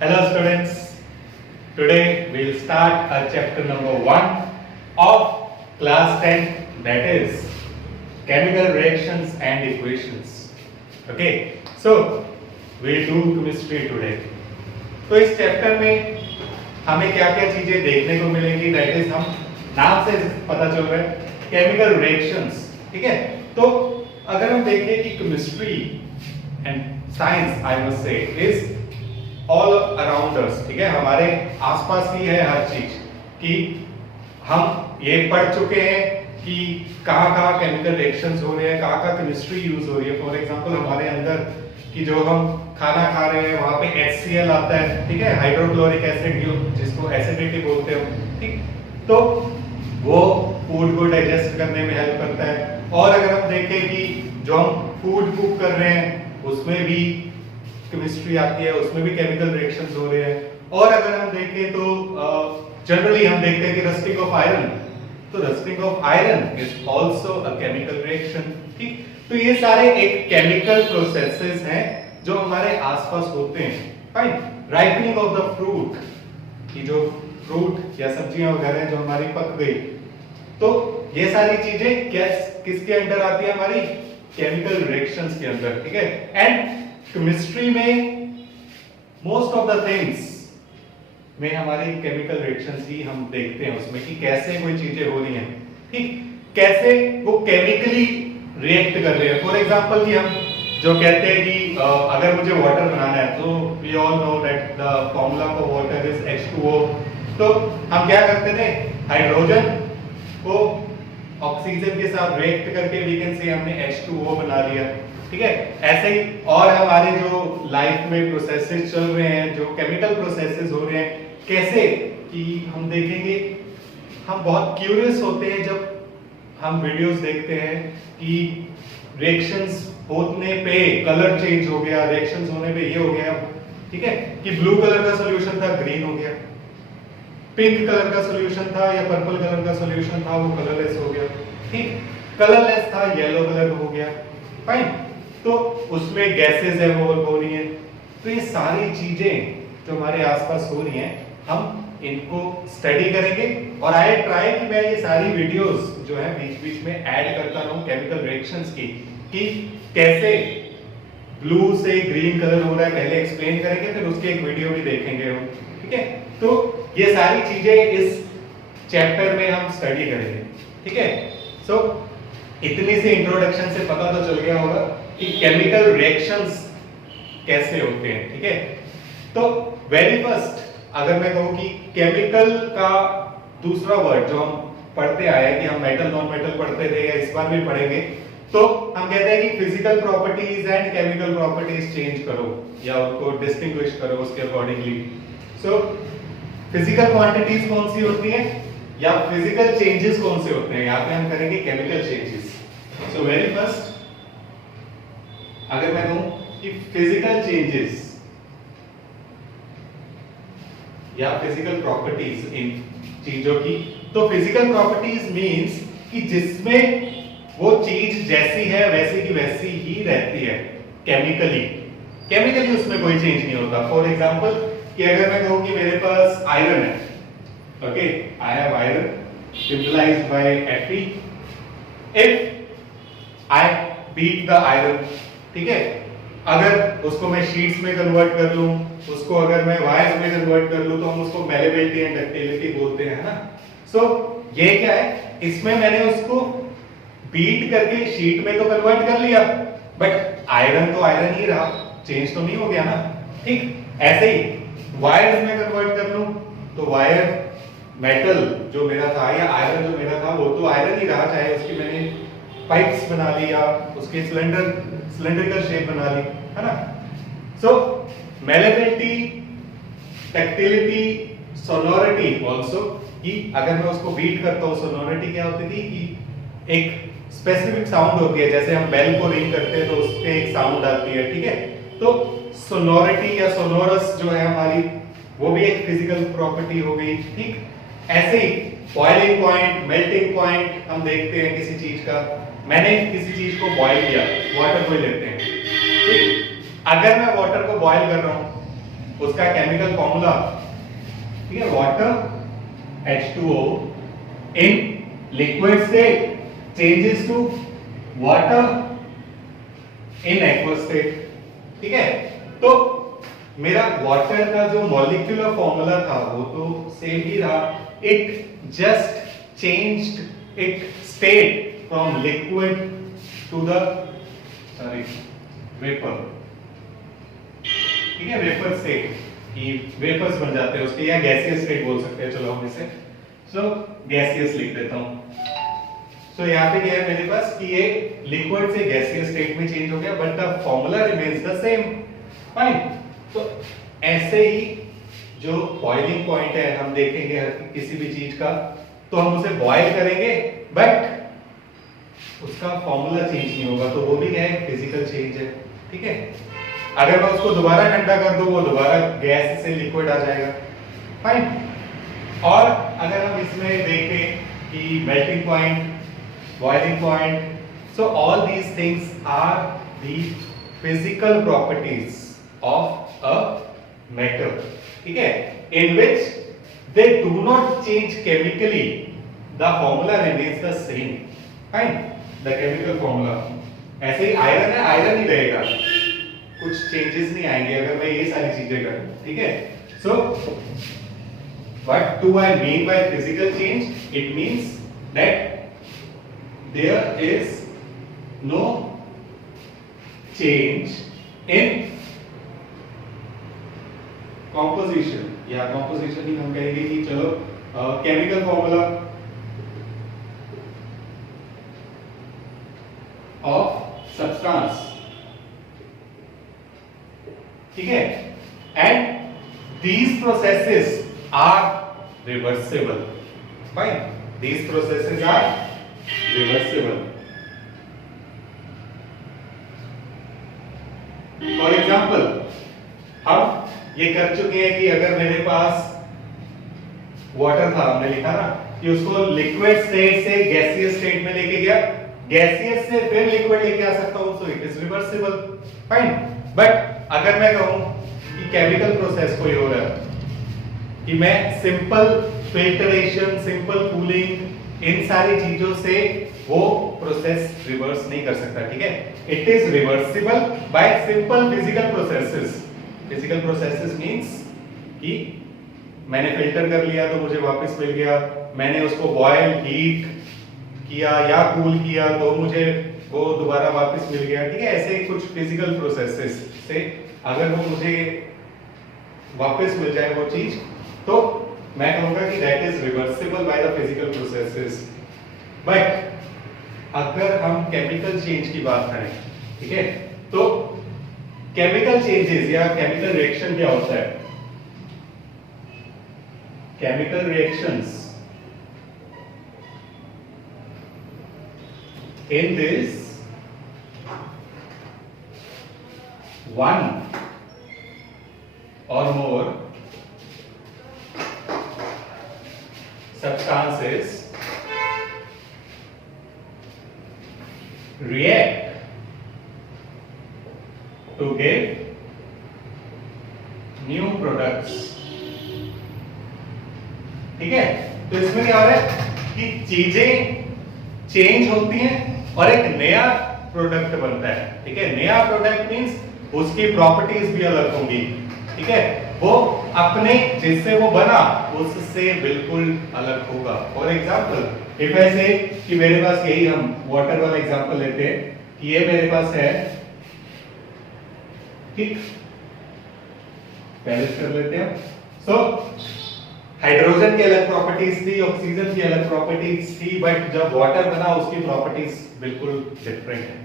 Hello students, today we will start our chapter number 1 of class 10, that is chemical reactions and equations. Okay, so we will do chemistry today. तो इस chapter में हमें क्या क्या चीजें देखने को मिलेंगी, दैट इज हम नाम से पता चल रहा है केमिकल रिएक्शंस. ठीक है, तो अगर हम देखें कि chemistry and science I must say is all around us. ठीक है, हमारे आसपास ही है हर चीज कि हम ये पढ़ चुके हैं कि कहाँ केमिकल रिएक्शंस हो रहे हैं, कहाँ केमिस्ट्री यूज हो रही है. फॉर एग्जांपल हमारे अंदर कि जो हम खाना खा रहे हैं वहां पे HCl आता है. ठीक है, हाइड्रोक्लोरिक एसिड जिसको एसिडिटी बोलते हैं. ठीक, तो वो फूड को डाइजेस्ट करने में हेल्प करता है. और अगर हम देखें कि जो हम फूड कुक कर रहे हैं उसमें भी केमिस्ट्री आती है, उसमें भी केमिकल रिएक्शंस हो रहे हैं. और अगर हम देखें तो जनरली हम देखते हैं कि रस्टिंग ऑफ आयरन, तो rusting of iron is also a chemical reaction. ठीक, तो ये सारे एक केमिकल प्रोसेसेस हैं जो हमारे आसपास होते हैं. Fine. Ripening of the fruit, कि जो फ्रूट या सब्जियां वगैरह जो हमारी पक गई, तो ये सारी चीजें किसके अंदर आती है, हमारी केमिकल रिएक्शंस के अंदर. ठीक है, एंड केमिस्ट्री में मोस्ट ऑफ द थिंग्स में हमारी केमिकल रिएक्शंस ही हम देखते हैं उसमें कि कैसे कोई चीजें हो रही हैं. ठीक, कैसे वो केमिकली रिएक्ट कर रहे हैं. फॉर एग्जांपल कि हम जो कहते हैं कि अगर मुझे वाटर बनाना है तो we all know that the formula for water is H2O. तो हम क्या करते थे, हाइड्रोजन को ऑक्सीजन के साथ रिएक्ट करके वी कैन से हमने H2O बना लिया. ठीक है, ऐसे ही और हमारे जो लाइफ में प्रोसेसेस चल रहे हैं, जो केमिकल प्रोसेसेस हो रहे हैं, कैसे कि हम देखेंगे. हम बहुत क्यूरियस होते हैं जब हम वीडियोस देखते हैं कि रिएक्शंस होने पे कलर चेंज हो गया, रिएक्शंस होने पे ये हो गया. ठीक है, कि ब्लू कलर का सॉल्यूशन था ग्रीन हो गया, पिंक कलर का सॉल्यूशन था या पर्पल कलर का सॉल्यूशन था वो कलरलेस हो गया. ठीक, कलरलेस था येलो कलर हो गया. फाइन. तो उसमें गैसेस इवॉल्व हो रही हैं. तो ये सारी चीजें जो हमारे आसपास हो रही हैं हम इनको स्टडी करेंगे. और आई ट्राई कि मैं ये सारी वीडियोस जो है बीच बीच में ऐड करता रहूं केमिकल रिएक्शंस की, कि कैसे ब्लू से ग्रीन कलर हो रहा है पहले एक्सप्लेन करेंगे, फिर उसकी एक वीडियो भी देखेंगे हम. ठीक है, तो ये सारी चीजें इस चैप्टर में हम स्टडी करेंगे. ठीक है, सो इतनी सी इंट्रोडक्शन से पता तो चल गया होगा कि केमिकल रिएक्शंस कैसे होते हैं. ठीक है, तो वेरी फर्स्ट अगर मैं कहूं कि केमिकल का दूसरा वर्ड जो हम पढ़ते आए हैं कि हम मेटल नॉन मेटल पढ़ते थे या इस बार भी पढ़ेंगे, तो हम कहते हैं कि physical properties and chemical properties change करो या उनको डिस्टिंग्विश करो उसके अकॉर्डिंगली. सो फिजिकल क्वांटिटीज कौन सी होती हैं या फिजिकल चेंजेस कौन से होते हैं, यहाँ पे हम करेंगे chemical changes. So very first अगर मैं कहूं कि फिजिकल चेंजेस या फिजिकल प्रॉपर्टीज इन चीजों की, तो फिजिकल प्रॉपर्टीज मींस कि जिसमें वो चीज जैसी है वैसी की वैसी ही रहती है केमिकली उसमें कोई चेंज नहीं होता. फॉर एग्जांपल कि अगर मैं कहूं कि मेरे पास आयरन है, okay, I have iron symbolised by Fe. If I beat the iron, ठीक है, अगर उसको मैं शीट्स में कन्वर्ट कर लूं, उसको अगर मैं वायर्स में कन्वर्ट कर लूं, तो हम उसको मेलेबिलिटी एंड डक्टिलिटी बोलते हैं ना. सो ये क्या है, इसमें मैंने उसको बीट करके शीट में तो कन्वर्ट कर लिया, बट आयरन तो आयरन ही रहा, चेंज तो नहीं हो गया ना. ठीक, ऐसे ही वायर्स में कन्वर्ट कर लूं तो वायर मेटल जो मेरा था या आयरन जो मेरा था वो तो आयरन ही रहा, चाहे उसकी मैंने पाइप्स बना ली या उसके सिलेंड्रिकल शेप बना ली, है ना. सो मेलेबिलिटी, डक्टिलिटी, सोनोरिटी आल्सो, कि अगर मैं उसको बीट करता हूं, सोनोरिटी क्या होती थी कि एक स्पेसिफिक साउंड होती है, जैसे हम बेल को रिंग करते हैं तो उसपे एक साउंड आती है. ठीक है, तो सोनोरिटी या सोनोरस जो है हमारी, वो भी एक फिजिकल प्रॉपर्टी हो गई. ठीक, ऐसे ही बॉइलिंग पॉइंट, मेल्टिंग पॉइंट हम देखते हैं किसी चीज का. मैंने किसी चीज को बॉईल किया, वाटर को लेते हैं. ठीक, अगर मैं वाटर को बॉईल कर रहा हूं उसका केमिकल फॉर्मूला, ठीक है, water H2O in liquid state changes to water in aqueous state, ठीक है। तो मेरा वाटर का जो मॉलिक्यूलर फॉर्मूला था वो तो सेम ही रहा, it just changed it state from liquid to the vapour, ठीक है, वेपर स्टेट कि वेपर्स बन जाते हैं उसके, या गैसियस स्टेट बोल सकते हैं, चलो हम इसे गैसियस लिख देता हूं। सो यहाँ पे क्या है मेरे पास कि ये लिक्विड से गैसियस स्टेट में चेंज हो गया, but the formula remains the same, fine. तो ऐसे ही जो बॉइलिंग पॉइंट है हम देखेंगे हर किसी भी चीज का, तो हम उसे बॉयल करेंगे बट उसका फॉर्मूला चेंज नहीं होगा, तो वो भी क्या है, फिजिकल चेंज है, ठीक है। अगर मैं उसको दोबारा ठंडा कर दूं वो दोबारा गैस से लिक्विड आ जाएगा, फाइन। और अगर हम इसमें देखें कि melting point, boiling point, so all these things are the physical properties of a metal, ठीक है, in which they do not change chemically, the formula remains the same, fine, the chemical formula. ऐसे ही iron है, iron ही रहेगा, कुछ changes नहीं आएंगे अगर मैं ये सारी चीजें करूं, ठीक है। सो what do I mean by physical change? It means that there is no change in composition, या composition ही हम कहेंगे कि चलो chemical formula of substance, ठीक है, and these processes are reversible, fine, these processes are reversible. For example, हम ये कर चुके हैं कि अगर मेरे पास वाटर था, हमने लिखा ना कि उसको लिक्विड स्टेट से गैसियस स्टेट में लेके गया, गैसियस से फिर लिक्विड लेके आ सकता हूं, so it is reversible, fine. But अगर मैं कहूं कि केमिकल प्रोसेस कोई हो रहा है कि मैं सिंपल फिल्टरेशन, सिंपल कूलिंग, इन सारी चीजों से वो प्रोसेस रिवर्स नहीं कर सकता, ठीक है। It is reversible bye simple physical processes. Physical processes means कि मैंने फिल्टर कर लिया तो मुझे वापस मिल गया, मैंने उसको बॉयल, हीट किया या कूल किया तो मुझे वो दोबारा वापस मिल गया, ठीक है। ऐसे कुछ फिजिकल प्रोसेसेस से अगर वो मुझे वापस मिल जाए वो चीज, तो मैं कहूंगा कि that is reversible by the physical processes. But अगर हम केमिकल चेंज की बात करें, ठीक है, तो केमिकल चेंजेस या केमिकल रिएक्शन क्या होता है? Chemical reactions in this one or more substances react to give new products, ठीक है। तो इसमें क्या हो रहा है कि चीजें चेंज होती हैं और एक नया प्रोडक्ट बनता है, ठीक है। नया प्रोडक्ट मींस उसकी प्रॉपर्टीज भी अलग होंगी, ठीक है, वो अपने जिससे वो बना उससे बिल्कुल अलग होगा। For example if I say कि मेरे पास यही, हम वाटर वाला एग्जांपल लेते हैं कि ये मेरे पास है, ठीक, पहले कर लेते हैं। सो हाइड्रोजन की अलग प्रॉपर्टीज थी, ऑक्सीजन की अलग प्रॉपर्टीज थी, बट जब वाटर बना उसकी प्रॉपर्टीज बिल्कुल डिफरेंट है,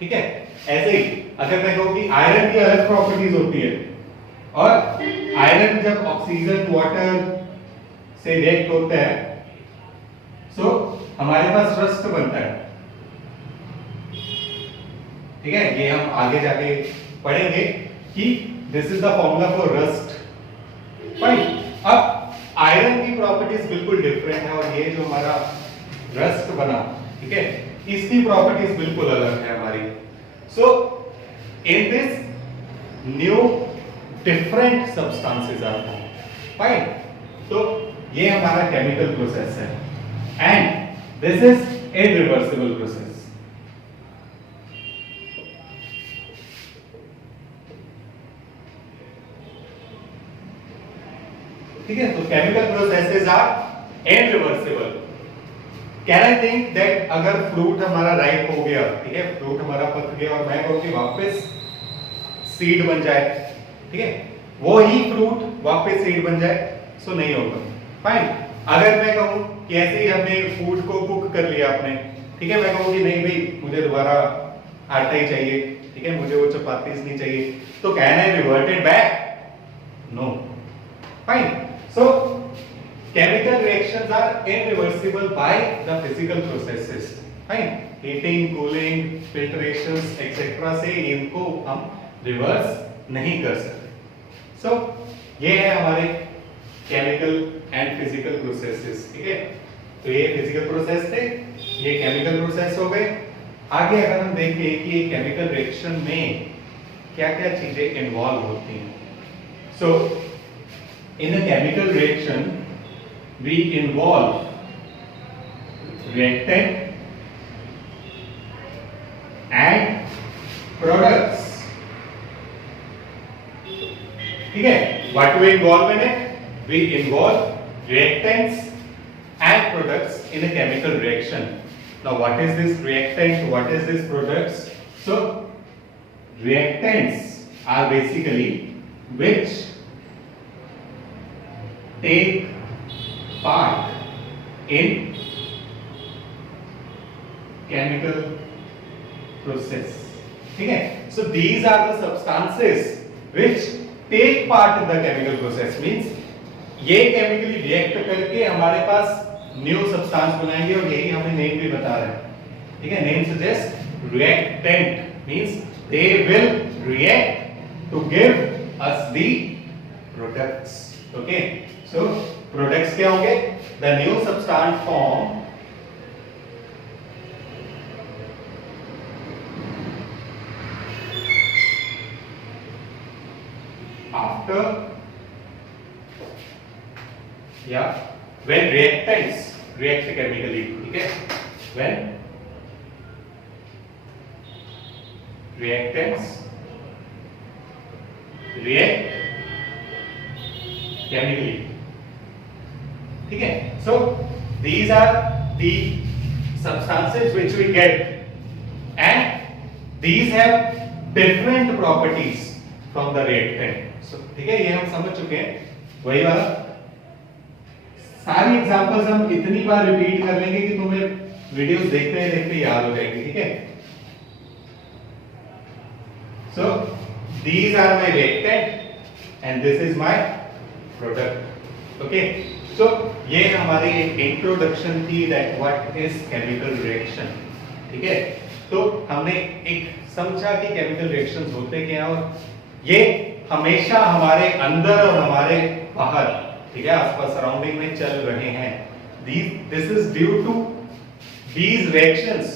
ठीक है। ऐसे ही अगर मैं कहूं कि आयरन की अलग प्रॉपर्टीज होती है और आयरन जब ऑक्सीजन वाटर से रिएक्ट होता है सो हमारे पास रस्ट बनता है, ठीक है। ये हम आगे जाके पढ़ेंगे कि this is the formula for rust, fine. अब आयरन की प्रॉपर्टीज बिल्कुल डिफरेंट है और ये जो हमारा रस्ट बना, ठीक है, इसकी प्रॉपर्टीज बिल्कुल अलग है हमारी। So in this new different substances are formed. Fine. तो ये हमारा chemical process है and this is irreversible process. ठीक है, तो chemical processes are irreversible. Can I think that अगर फ्रूट हमारा राइप हो गया, ठीक है, फ्रूट हमारा पक गया और मैं कहूँ कि वापस सीड बन जाए, ठीक है, वो ही फ्रूट वापस सीड बन जाए, सो नहीं होगा. फाइन. अगर मैं कहूँ कि ऐसे ही हमने फूड को कुक कर लिया आपने, ठीक है, मैं कहूँ कि नहीं भाई मुझे दोबारा आटा ही चाहिए, ठीक है, मुझे वो चपाती नहीं चाहिए, तो can I revert it back? No. Fine. So chemical reactions are irreversible by the physical processes. Fine. Heating, cooling, filtrations, etc. से इनको हम रिवर्स नहीं कर सकते. So ये है हमारे chemical and physical processes. ठीक है. तो ये physical process थे, ये chemical process हो गए. आगे अगर हम देखें कि ये chemical reaction में क्या-क्या चीजें इन्वॉल्व होती हैं. So in a chemical reaction we involve reactant and products. ठीक है, what do we involve in it? We involve reactants and products in a chemical reaction. Now what is this reactant, what is this products? So reactants are basically which take part in chemical process. ठीक है, so these are the substances which take part in the chemical process. Means ये chemically react करके हमारे पास new substance बनाएंगे और यही हमें name भी बता रहा है. ठीक है, name suggests reactant means they will react to give us the products. Okay, so products क्या होंगे? The new substance form after when reactants react chemically. ठीक है, when reactants react chemically. ठीक है, so these are the substances which we get and these have different properties from the reactant. So ठीक है, ये हम समझ चुके हैं. वही वाला सारी एग्जांपल्स हम इतनी बार रिपीट कर लेंगे कि तुम्हें वीडियोस देखते देखते याद हो जाएंगे. ठीक है, so these are my reactant and this is my product. Okay, so ये हमारी एक इंट्रोडक्शन थी that what is chemical reaction. ठीक है, तो हमने एक समझा कि chemical reactions होते क्या और ये हमेशा हमारे अंदर और हमारे बाहर, ठीक है, आसपास सराउंडिंग में चल रहे हैं. This is due to these reactions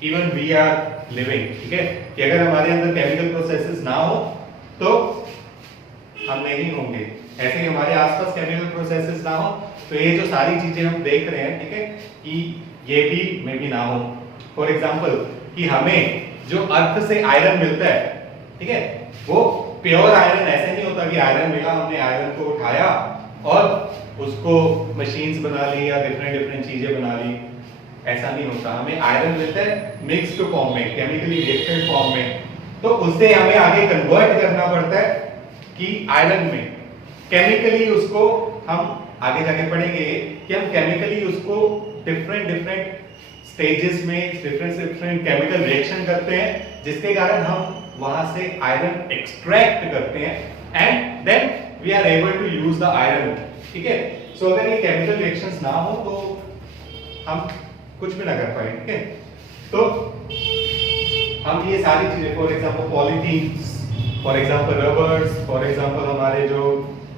even we are living. ठीक है, कि अगर हमारे अंदर chemical processes ना हो तो हम नहीं होंगे. ऐसे ही हमारे आसपास केमिकल प्रोसेसेस ना हो तो ये जो सारी चीजें हम देख रहे हैं, ठीक है, कि ये भी मे भी ना हो. फॉर एग्जांपल कि हमें जो अर्थ से आयरन मिलता है, ठीक है, वो प्योर आयरन ऐसे नहीं होता कि आयरन मिला, हमने आयरन को उठाया और उसको मशीन्स बना ली या डिफरेंट चीजें बना ली. ऐसा नहीं होता. हमें आयरन मिलता है मिक्स्ड फॉर्म में, केमिकली रिएक्टेड फॉर्म में, तो उससे हमें आगे कन्वर्ट करना पड़ता है कि आयरन में केमिकली उसको हम आगे जाके पढ़ेंगे कि हम केमिकली उसको डिफरेंट स्टेजेस में डिफरेंट केमिकल रिएक्शन करते हैं जिसके कारण हम वहां से आयरन एक्सट्रैक्ट करते हैं and then we are able to use the iron. ठीक है, सो अगर ये केमिकल रिएक्शंस ना हो तो हम कुछ भी ना कर पाए. ठीक है, तो हम ये सारी चीजें, for example polythenes, for example rubbers, for example हमारे जो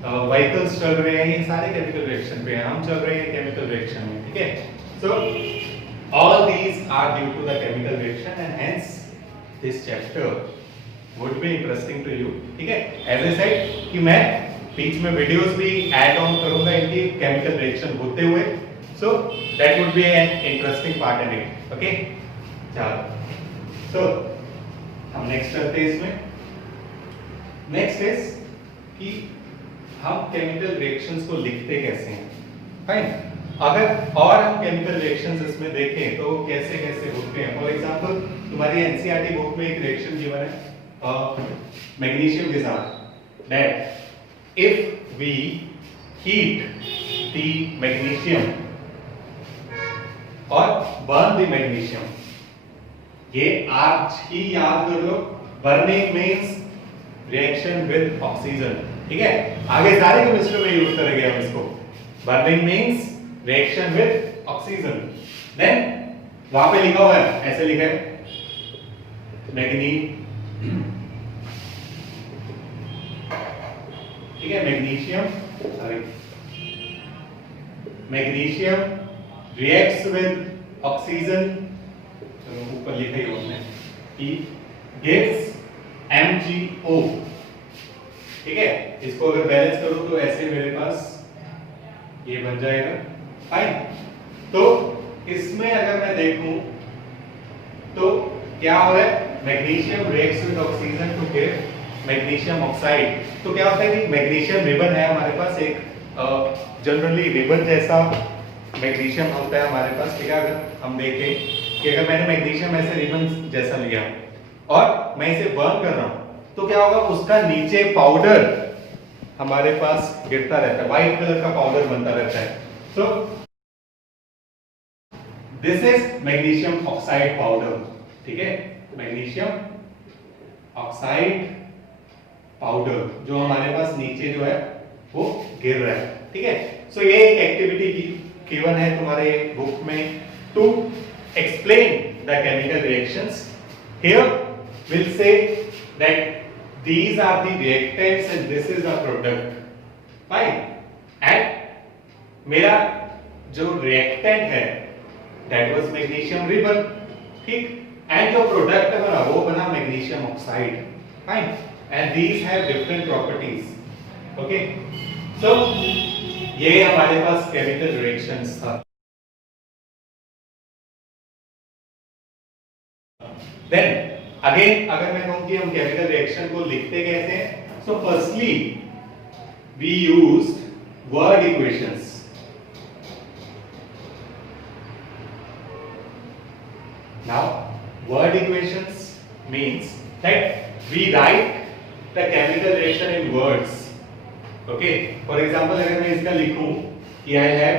व्हीकल्स चल रहे हैं, ये सारे केमिकल रिएक्शन पे हैं, हम चल रहे हैं केमिकल रिएक्शन में. ठीक है, so all these are due to the chemical reaction and hence this chapter would be interesting to you, ठीक है। एज ए सेड कि मैं बीच में वीडियोस भी ऐड ऑन करूंगा इनकी केमिकल रिएक्शन होते हुए, so that would be an interesting part in it, okay. चलो तो हम नेक्स्ट करते हैं इसमें। नेक्स्ट इज कि हम केमिकल रिएक्शंस को लिखते कैसे हैं, फाइन। अगर और हम केमिकल रिएक्शंस इसमें देखें तो कैसे कैसे होते हैं। फॉर एग्जांपल तुम्हारी एनसीईआरटी बुक में एक रिएक्शन गिवन है मैग्नीशियम के साथ, that if we heat the magnesium और बर्न द मैग्नीशियम, ये आज ही याद कर लो, burning means reaction with oxygen, ठीक है। आगे सारे केमिस्ट्री में यूज करेंगे हम इसको। Burning means reaction with oxygen, then वहां पे लिखा हुआ है, ऐसे लिखा है मैग्नी, ठीक है, magnesium, sorry, magnesium reacts with oxygen, चलो ऊपर लिखा ही हमने कि गिव्स MgO, ठीक है। इसको अगर बैलेंस करो तो ऐसे मेरे पास ये बन जाएगा, फाइन। तो इसमें अगर मैं देखूं तो क्या हो रहा है, magnesium reacts with oxygen to give magnesium oxide. तो क्या होता है कि मैग्नीशियम रिबन है हमारे पास, एक जनरली रिबन जैसा मैग्नीशियम होता है हमारे पास, ठीक है। अगर हम देखें कि अगर मैंने मैग्नीशियम ऐसे रिबन जैसा लिया और मैं इसे बर्न कर रहा हूं तो क्या होगा, उसका नीचे पाउडर हमारे पास गिरता रहता है, व्हाइट कलर का पाउडर बनता रहता है। So this is magnesium oxide powder, ठीक है, मैग्नीशियम ऑक्साइड पाउडर जो हमारे पास नीचे जो है वो गिर रहा है, ठीक है। सो ये एक एक्टिविटी की गिवन है तुम्हारे बुक में to explain the chemical reactions. Here we'll say that these are the reactants and this is the product, fine। and मेरा जो reactant है that was magnesium ribbon, ठीक, and जो product बना वो बना magnesium oxide, fine। and these have different properties, okay। so ये हमारे पास chemical reactions था। then अगेन अगर मैं कहूं कि हम केमिकल रिएक्शन को लिखते कैसे हैं, so firstly we used word equations. Now word equations means that we write the chemical reaction in words, okay. For example अगर मैं इसका लिखूं कि I have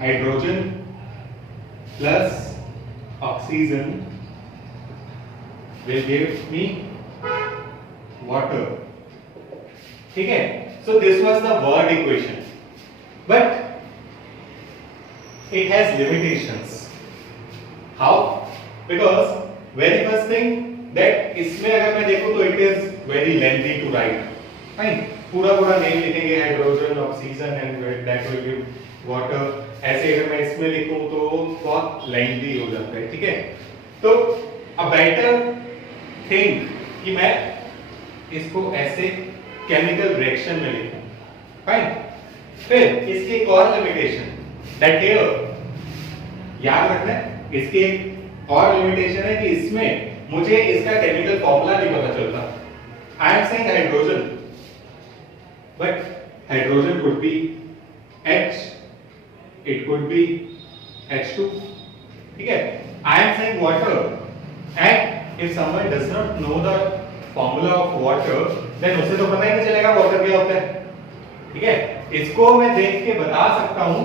hydrogen plus oxygen will give me water, ठीक है। so this was the word equation but it has limitations। how? because very first thing that इसमें अगर मैं देखूं तो it is very lengthy to write, fine। पूरा name लिखेंगे hydrogen oxygen and that will give water, ऐसे अगर मैं इसमें लिखूं तो बहुत लेंथी हो जाता है, ठीक है। तो अ बेटर थिंग कि मैं इसको ऐसे केमिकल रिएक्शन में लिखूं, फाइन। फिर इसकी एक और लिमिटेशन दैट हियर याद रखना है, इसकी एक और लिमिटेशन है कि इसमें मुझे इसका केमिकल फॉर्मूला नहीं पता चलता। आई am saying hydrogen but hydrogen could be H, it could be H2, ठीक है। I am saying water and if someone does not know the formula of water then उसे तो पता ही नहीं चलेगा water क्या होता है, ठीक है। इसको मैं देख के बता सकता हूं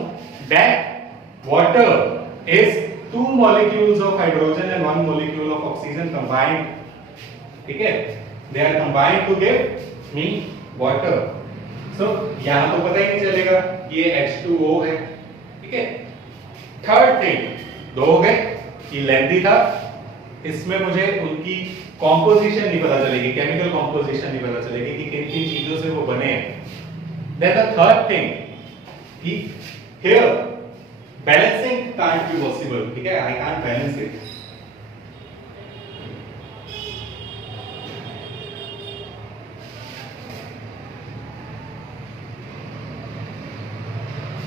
that water is 2 molecules of hydrogen and 1 molecule of oxygen combined, ठीक है। They are combined to give me water। so यहां तो पता ही नहीं चलेगा ये H2O है, ठीक है। थर्ड थिंग, दो हो गए कि लेंथी था, इसमें मुझे उनकी कॉम्पोजिशन नहीं पता चलेगी, केमिकल कॉम्पोजिशन नहीं पता चलेगी कि किन किन चीजों से वो बने हैं। देन द थर्ड थिंग कि here balancing can't be possible, ठीक है। आई कांट बैलेंस इट,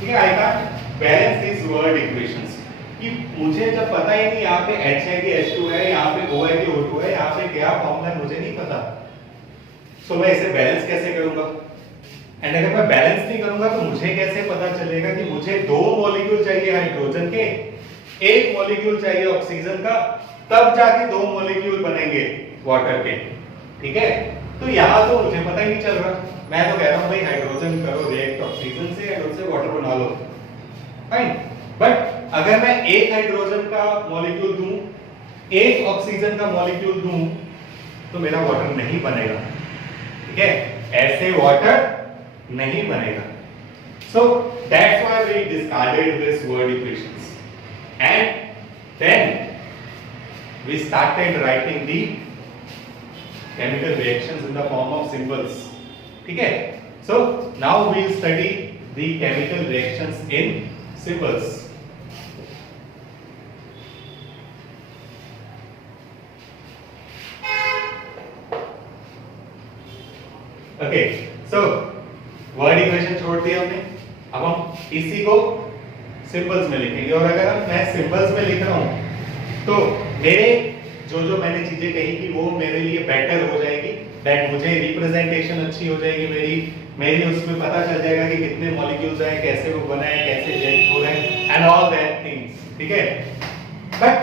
ठीक है, I can balance this word equations कि मुझे जब पता ही नहीं यहाँ पे H है कि H2 है, यहाँ पे O है कि O2 है, यहाँ पे क्या फॉर्मूला है मुझे नहीं पता, सो मैं इसे बैलेंस कैसे करूंगा? एंड अगर मैं बैलेंस नहीं करूंगा तो मुझे कैसे पता चलेगा कि मुझे 2 मॉलिक्यूल चाहिए हाइड्रोजन के, 1 मॉलिक्यूल चाहिए ऑक्सीजन का, तब जाके 2 मॉलिक्यूल बनेंगे वाटर के, ठीक है? तो यहाँ तो मुझे पता ही नहीं चल रहा, मैं तो कह रहा हूँ भाई हाइड्रोजन करो रिएक्ट ऑक्सीजन से एंड उससे वाटर बना लो, फाइन। बट अगर मैं 1 हाइड्रोजन का मॉलिक्यूल दूं, 1 ऑक्सीजन का मॉलिक्यूल दूं, तो मेरा वाटर नहीं बनेगा, ठीक है? ऐसे वाटर नहीं बनेगा। So that's why we discarded this word equations, and then we started writing the chemical reactions in the form of symbols, ठीक है? So now we'll study the chemical reactions in symbols. Okay, so word equation छोड़ दी हमने, अब हम इसी को symbols में लिखेंगे। और अगर मैं सिंबल्स में लिख रहा हूं तो मेरे जो मैंने चीजें कही कि वो मेरे लिए बेटर हो जाएगी, दैट मुझे रिप्रेजेंटेशन अच्छी हो जाएगी, मेरी उसमें पता चल जाएगा कि कितने मॉलिक्यूल्स हैं, कैसे वो बना है, कैसे रिएक्ट हो रहे हैं एंड ऑल दैट थिंग्स, ठीक है? But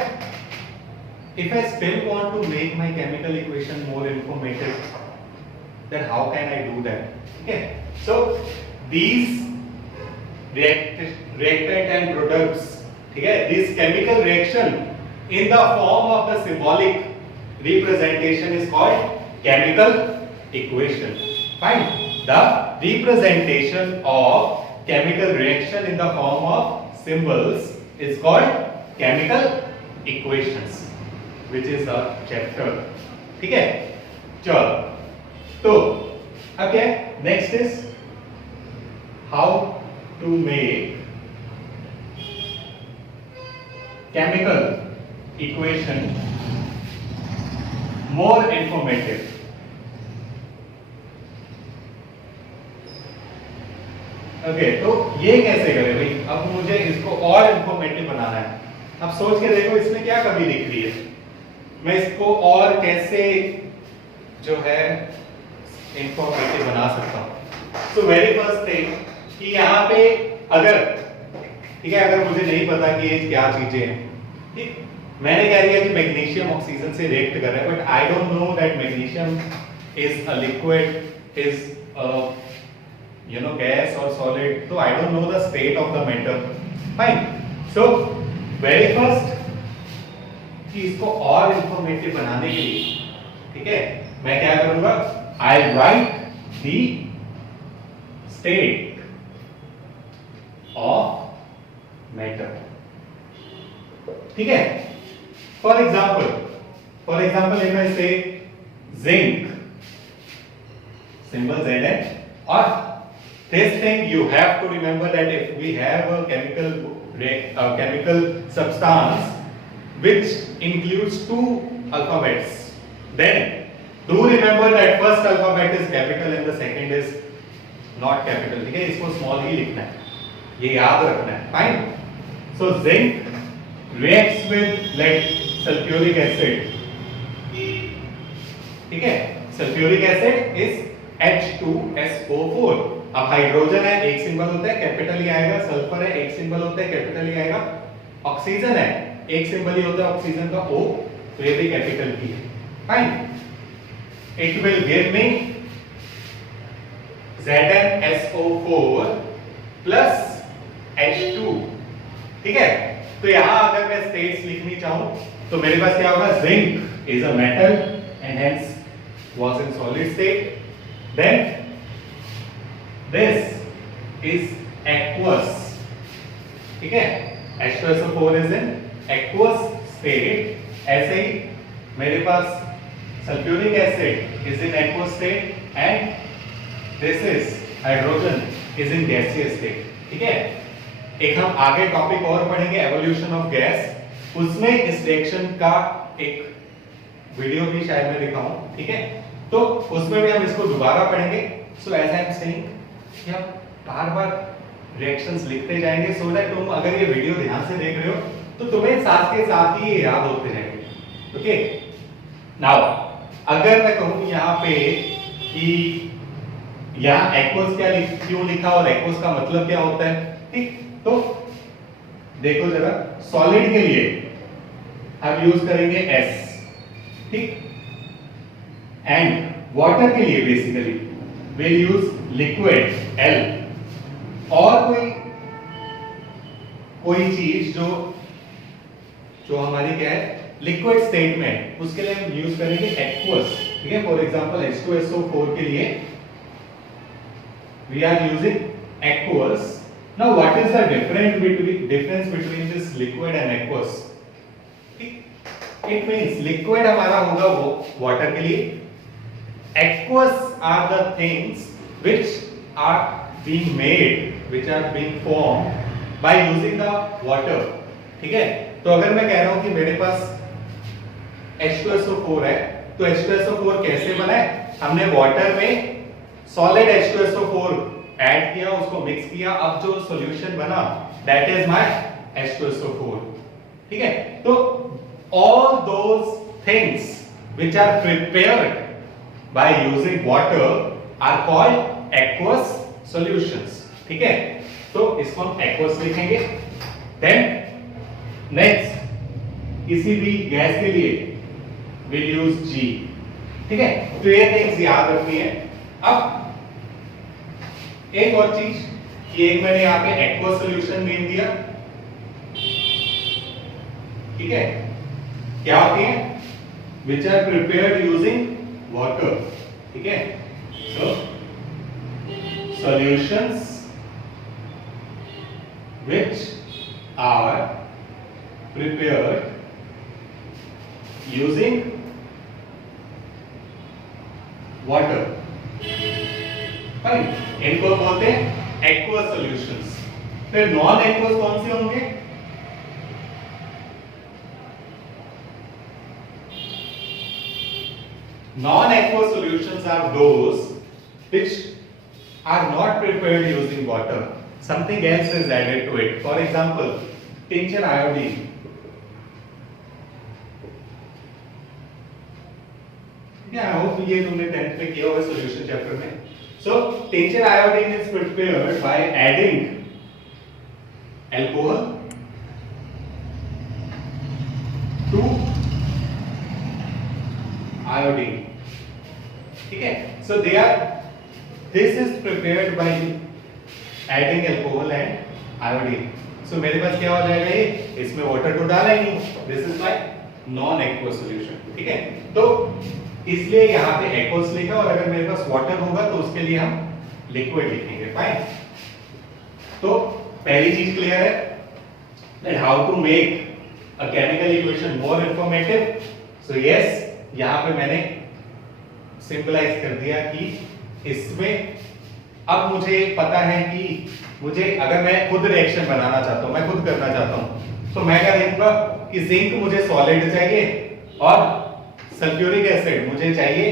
if I still want to make my chemical equation more informative, then how can I do that? Okay, so these reactant and products, ठीक है, this chemical reaction in the form of the symbolic representation is called chemical equation. Fine. The representation of chemical reaction in the form of symbols is called chemical equations, which is a chapter, ठीक है? चलो, तो अब क्या next is how to make chemical equation more informative. Okay, तो ये कैसे करें भाई? अब मुझे इसको और इंफॉर्मेटिव बनाना है। अब सोच के देखो इसमें क्या कमी दिख रही है, मैं इसको और कैसे जो है इंफॉर्मेटिव बना सकता हूं। सो वेरी फर्स्ट थिंग कि यहाँ पे अगर, ठीक है, अगर मुझे नहीं पता कि ये क्या चीजें हैं, ठीक, मैंने क्या दिया कि मैग्नीशियम ऑक्सीजन से रिएक्ट कर रहा है, but I don't know that magnesium is a liquid, is you know gas और सॉलिड, तो I don't know the state of the matter, fine. So very first कि इसको और इंफॉर्मेटिव बनाने के लिए, ठीक है, मैं क्या करूंगा, I write the state of matter, ठीक है? For example, if I say zinc, symbol Zn, or this thing you have to remember that if we have a chemical substance which includes 2 alphabets, then do remember that first alphabet is capital and the second is not capital, ठीक है? इसको small ही लिखना है, ये याद रखना है, fine? So zinc reacts with lead, sulfuric acid, ठीक है? sulfuric acid is H2SO4। अब हाइड्रोजन है, एक सिंबल होता है कैपिटल ही आएगा, सल्फर है, एक सिंबल होता है कैपिटल ही आएगा, ऑक्सीजन है, एक सिंबल ही होता है ऑक्सीजन का O, तो ये भी कैपिटल ही है, fine? It will give me ZnSO4 plus H2, ठीक है? तो यहां अगर मैं स्टेट्स लिखनी चाहूं तो मेरे पास क्या होगा, zinc is a metal and hence was in solid state, then this is aqueous, ठीक है? H2SO4 is in aqueous state, ऐसे ही मेरे पास sulfuric acid is in aqueous state and this is hydrogen is in gaseous state, ठीक है? एक हम आगे topic और पढ़ेंगे एवोल्यूशन ऑफ गैस, उसमें इस रिएक्शन का एक वीडियो भी शायद मैं दिखाऊं, ठीक है? तो उसमें भी हम इसको दोबारा पढ़ेंगे। So as I am saying कि आप बार-बार रिएक्शंस लिखते जाएंगे सो दैट तुम अगर ये वीडियो ध्यान से देख रहे हो तो तुम्हें साथ के साथ ही ये याद होते जाएंगे। ओके, नाउ अगर मैं कहूं यहाँ पे कि यहाँ एक्वस क्यों लिखा और एक्वस का मतलब क्या होता है, ठीक, तो देखो जरा, सॉलिड के लिए हम यूज करेंगे S, ठीक, एंड वाटर के लिए basically will use liquid L, और कोई चीज जो हमारी क्या है लिक्विड स्टेट में, उसके लिए हम यूज करेंगे एक्वस, ठीक है। फॉर एग्जांपल H2SO4 के लिए we are using aqueous. Now what is the difference between this liquid and aqueous? It means liquid हमारा होगा वो वाटर के लिए, aqueous are the things which are being made, which are being formed by using the water, ठीक है। तो अगर मैं कह रहा हूं कि मेरे पास H2SO4 है, तो H2SO4 कैसे बना है, हमने वाटर में सॉलिड H2SO4 ऐड किया, उसको मिक्स किया, अब जो सॉल्यूशन बना दैट इज माय H2SO4, ठीक है। तो all those things which are prepared by using water are called aqueous solutions, ठीक है। तो इसको हम एक्वस लिखेंगे। देन नेक्स्ट, किसी भी गैस के लिए विल यूज G, ठीक है। तो ये थिंग्स याद रखनी है। अब एक और चीज कि एक मैंने यहाँ पे एक्वस सॉल्यूशन नेम दिया, ठीक है, क्या होती है, which are prepared using water, ठीक है। So solutions which are prepared using water, fine, इनको बोलते हैं एक्वस सॉल्यूशंस। फिर नॉन एक्वस कौन से होंगे, non aqueous solutions are those which are not prepared using water, something else is added to it. For example, tincture iodine, I hope ये तुमने 10th में किया होगा सॉल्यूशन चैप्टर में। So tincture iodine is prepared by adding alcohol to iodine, ठीक है। So this is prepared by adding alcohol and iodine. So मेरे पास क्या हो जाएगा, ये इसमें वाटर तो डाला ही नहीं, this is my non aqueous solution, ठीक है। तो इसलिए यहाँ पे एक्वस लिखा, और अगर मेरे पास वाटर होगा तो उसके लिए हम लिक्विड लिखेंगे, फाइन। तो पहली चीज क्लियर है that how to make a chemical equation more informative. So yes, यहाँ पे मैंने सिंपलाइज कर दिया कि इसमें अब मुझे पता है कि मुझे अगर मैं खुद रिएक्शन बनाना चाहता हूँ, मैं खुद करना चाहता हूँ, तो मैं क्या देखूंगा कि जिंक मुझे सॉलिड चाहिए और सल्फ्यूरिक एसिड मुझे चाहिए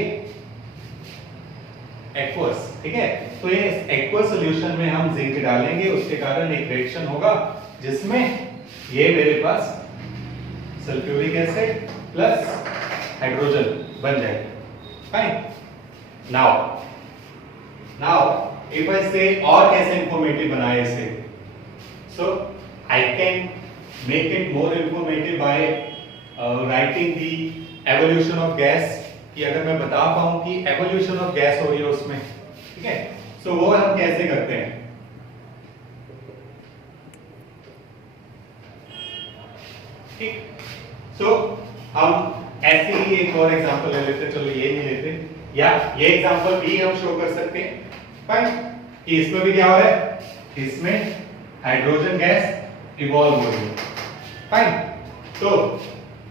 एक्वस, ठीक है। तो ये एक्वस सॉल्यूशन में हम जिंक डालेंगे, उसके कारण एक रिएक्शन होगा जिसमें ये मेरे पास सल्फ्यूरिक एसिड प्लस हाइड्रोजन बन जाएगा, फाइन। नाउ इफ आई से और कैसे इंफॉर्मेटिव बनाए इसे, so I can make it more informative by writing the evolution of gas, कि अगर मैं बता पाऊं कि एवोल्यूशन ऑफ गैस हो रही है उसमें, ठीक है। सो वो हम कैसे करते हैं, ठीक। सो हम ऐसे ही एक और एग्जांपल ले लेते हैं, चलो ये नहीं लेते, या ये एग्जांपल भी हम शो कर सकते हैं, फाइन, कि इसमें भी क्या हो रहा है, इसमें हाइड्रोजन गैस इवॉल्व हो रही है, फाइन। तो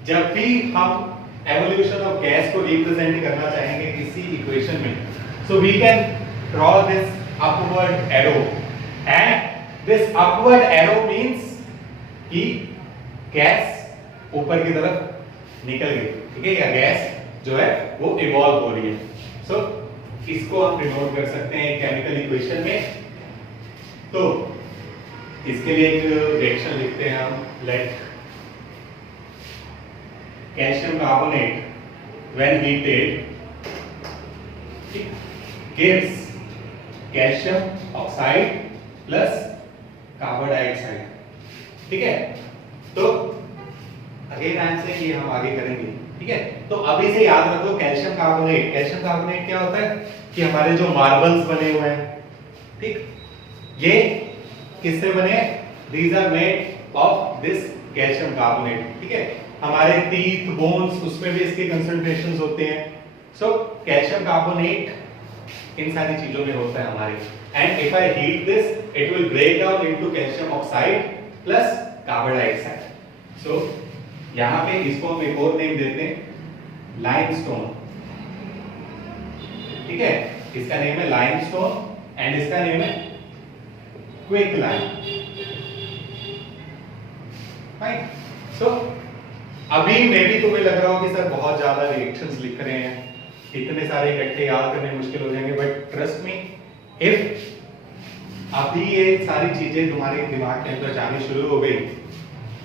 जब भी हम एवोल्यूशन ऑफ गैस को रिप्रेजेंट करना चाहेंगे किसी इक्वेशन में, so we can draw this upward arrow, and this upward arrow means कि गैस ऊपर की तरफ निकल गई, ठीक है, या गैस जो है वो इवॉल्व हो रही है। सो इसको हम डिनोट कर सकते हैं केमिकल इक्वेशन में। तो इसके लिए एक रिएक्शन लिखते हैं हम, let calcium carbonate when heated gives calcium oxide plus carbon dioxide. ठीक है, तो अगेन आई एम सेइंग ये हम आगे करेंगे। ठीक है, तो अभी से याद रखो कैल्शियम कार्बोनेट। कैल्शियम कार्बोनेट क्या होता है कि हमारे जो मार्बल्स बने हुए हैं, ठीक, ये किससे बने? These are made of this calcium carbonate. ठीक है, हमारे टीथ, बोन्स, उसमें भी इसके कंसंट्रेशंस होते हैं। सो कैल्शियम कार्बोनेट इन सारी चीजों में होता है हमारे। And if I heat this it will break down into calcium oxide plus carbon dioxide. So यहां पे इसको हम एक और नेम देते हैं लाइमस्टोन। ठीक है, इसका नेम है लाइमस्टोन एंड इसका नेम है क्विकलाइम। फाइन। सो अभी मे भी तुम्हें लग रहा हो कि सर बहुत ज्यादा रिएक्शंस लिख रहे हैं, इतने सारे इकट्ठे याद करने मुश्किल हो जाएंगे, बट ट्रस्ट मी, इफ अभी ये सारी चीजें तुम्हारे दिमाग के अंदर जानी शुरू हो गई,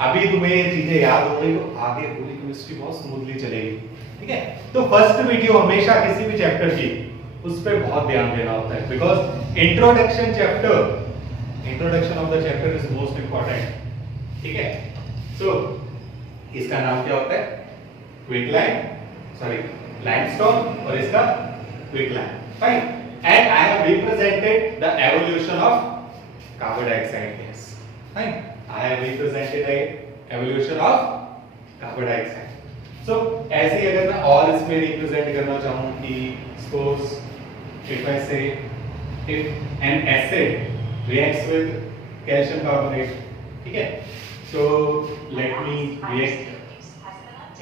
अभी तुम्हें ये चीजें याद हो गई, तो आगे पूरी केमिस्ट्री बहुत स्मूथली चलेगी। ठीक है, तो फर्स्ट वीडियो हमेशा किसी भी चैप्टर की उस पर बहुत ध्यान देना होता है, because introduction of the chapter is most important. ठीक है, सो इसका नाम क्या होता है? क्विकलाइम, सॉरी लाइमस्टोन, और इसका quicklime. Fine. And I have represented the evolution of carbon dioxide gas. Fine, I have represented the evolution of carbon dioxide. So ऐसे ही अगर मैं और इसमें represent करना चाहूँ कि suppose if I say if an acid reacts with calcium carbonate, ठीक है? So let me react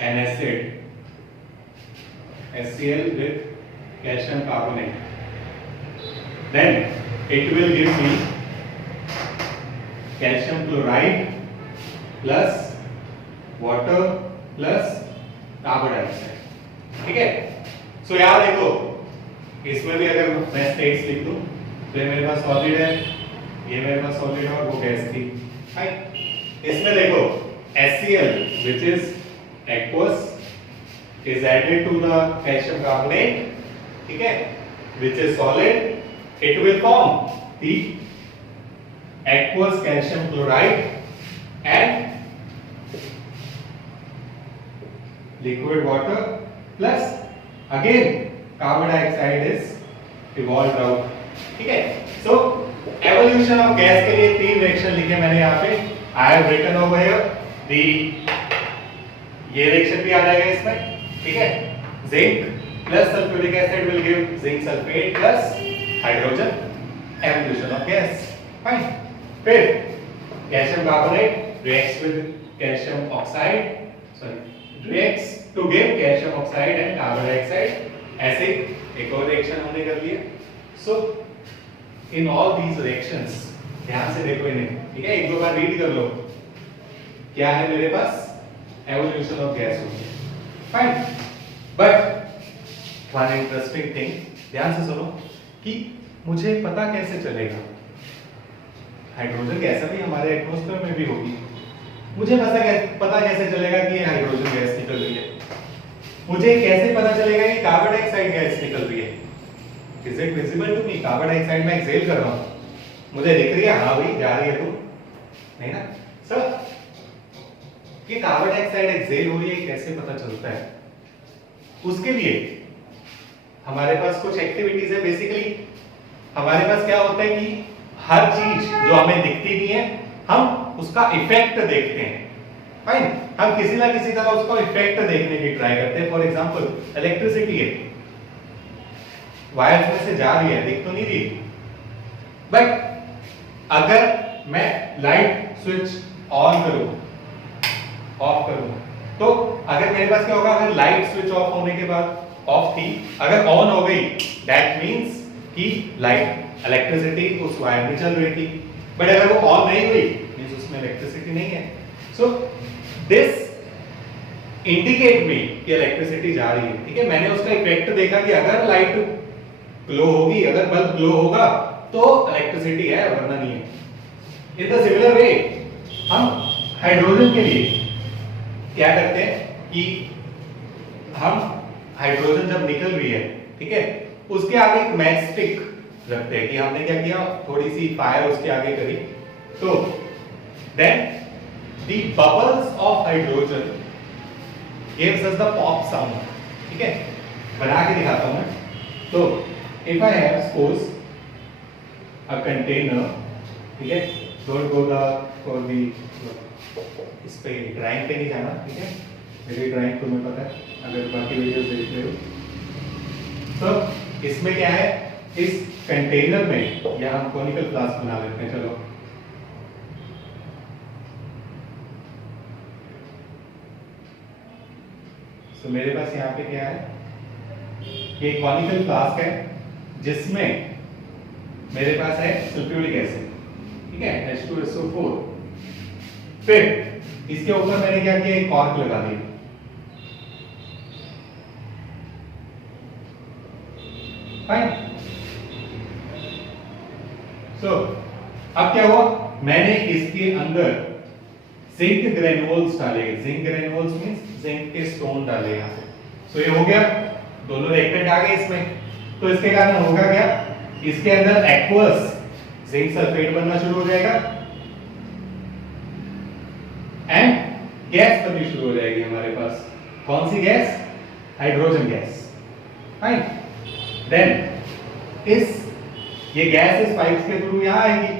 an acid HCl with calcium carbonate. Then it will give me calcium chloride plus water plus carbon dioxide. ठीक है, सो यार देखो इसमें भी अगर मैं स्टेट्स लिख दूं तो मेरे पास सॉलिड है, ये मेरे पास सॉलिड है और वो गैस थी। इसमें देखो HCl which is aqueous is added to the calcium carbonate, ठीक है, which is solid, it will form the aqueous calcium chloride and liquid water plus again carbon dioxide is evolved out। ठीक है, so evolution of gas के लिए 3 reaction लिखे मैंने यहाँ पे। I have written over here the ये reaction भी आ जाएगा इसमें। ठीक है, zinc plus sulphuric acid will give zinc sulfate plus hydrogen, evolution of gas। Fine। फिर calcium carbonate reacts with calcium oxide, reacts to give calcium oxide and carbon dioxide। ऐसे एक और रिएक्शन हमने कर लिया। So in all these reactions ध्यान से देखो इन्हें, ठीक है, एक दो बार रीड कर लो। क्या है मेरे पास? एवोल्यूशन ऑफ गैस हो गया। Fine, but one interesting thing, ध्यान से सुनो कि मुझे पता कैसे चलेगा, हाइड्रोजन गैस भी हमारे एटमॉस्फेयर में भी होगी, मुझे पता कैसे चलेगा कि ये हाइड्रोजन गैस निकल रही है? मुझे कैसे पता चलेगा कि कार्बन डाइऑक्साइड गैस निकल रही है? Is it visible to me? Carbon dioxide में एक्सेल कर रहा हूं, मुझे दिख रही है, हाँ भाई जा रही है, तो नहीं ना सर, कि कार्बन डाइऑक्साइड एक्सेल हो रही है कैसे पता चलता है? उसके लिए हमारे पास कुछ एक्टिविटीज है। बेसिकली हमारे पास क्या होता है कि हर चीज जो हमें दिखती नहीं है हम उसका इफेक्ट देखते हैं। फाइन, हम किसी ना किसी तरह उसका इफेक्ट देखने की ट्राई करते हैं। फॉर एग्जांपल इलेक्ट्रिसिटी है, वायर्स में से जा रही है, दिख तो नहीं रही, बट अगर मैं लाइट स्विच ऑन करूं, ऑफ करूं, तो अगर मेरे पास क्या होगा, अगर लाइट स्विच ऑफ होने के बाद ऑफ थी, अगर ऑन हो गई, दैट मींस कि लाइट इलेक्ट्रिसिटी उस वायर में चल रही थी, बट अगर वो ऑन नहीं हुई मींस उसमें इलेक्ट्रिसिटी नहीं है। सो दिस इंडिकेट मी कि इलेक्ट्रिसिटी जा रही है। ठीक है, मैंने उसका इफेक्ट देखा कि अगर लाइट ग्लो होगी, अगर बल्ब ग्लो होगा तो इलेक्ट्रिसिटी है, वरना नहीं है। इन द सिमिलर वे हम हाइड्रोजन के लिए क्या करते हैं कि हम हाइड्रोजन जब निकल रही है, ठीक है, उसके आगे एक मैच स्टिक रखते हैं कि हमने क्या किया, थोड़ी सी फायर उसके आगे करी, तो then the bubbles of hydrogen gives us the pop sound, ठीक है, बना के दिखाता हूं मैं। तो if I have suppose a container, ठीक है, don't go for the इस पे ड्राइंग पे नहीं जाना, ठीक है, मेरी ड्राइंग तुम्हें पता है अगर बाकी वीडियोस देख रहे हो। तो इसमें क्या है, इस कंटेनर में या हम कॉनिकल फ्लास्क बना लेते हैं, चलो तो मेरे पास यहाँ पे क्या है, ये कॉनिकल फ्लास्क है जिसमें मेरे पास है सल्फ्यूरिक एसिड, ठीक है, H2SO4। फिर इसके ऊपर मैंने क्या किया, एक कॉर्क लगा दी, फाइन। सो अब क्या हुआ, मैंने इसके अंदर जिंक ग्रेन्यूल्स डाले, जिंक ग्रेन्यूल्स मींस जिंक के स्टोन डाले यहां से। सो ये हो गया, दोनों रिएक्टेंट आ गए इसमें। तो इसके कारण होगा क्या, इसके अंदर एक्वस जिंक सल्फेट बनना शुरू हो जाएगा एंड गैस बननी शुरू हो जाएगी हमारे पास। कौन सी gas, hydrogen gas, fine. Then ये गैस इस पाइप्स के थ्रू यहां आएगी,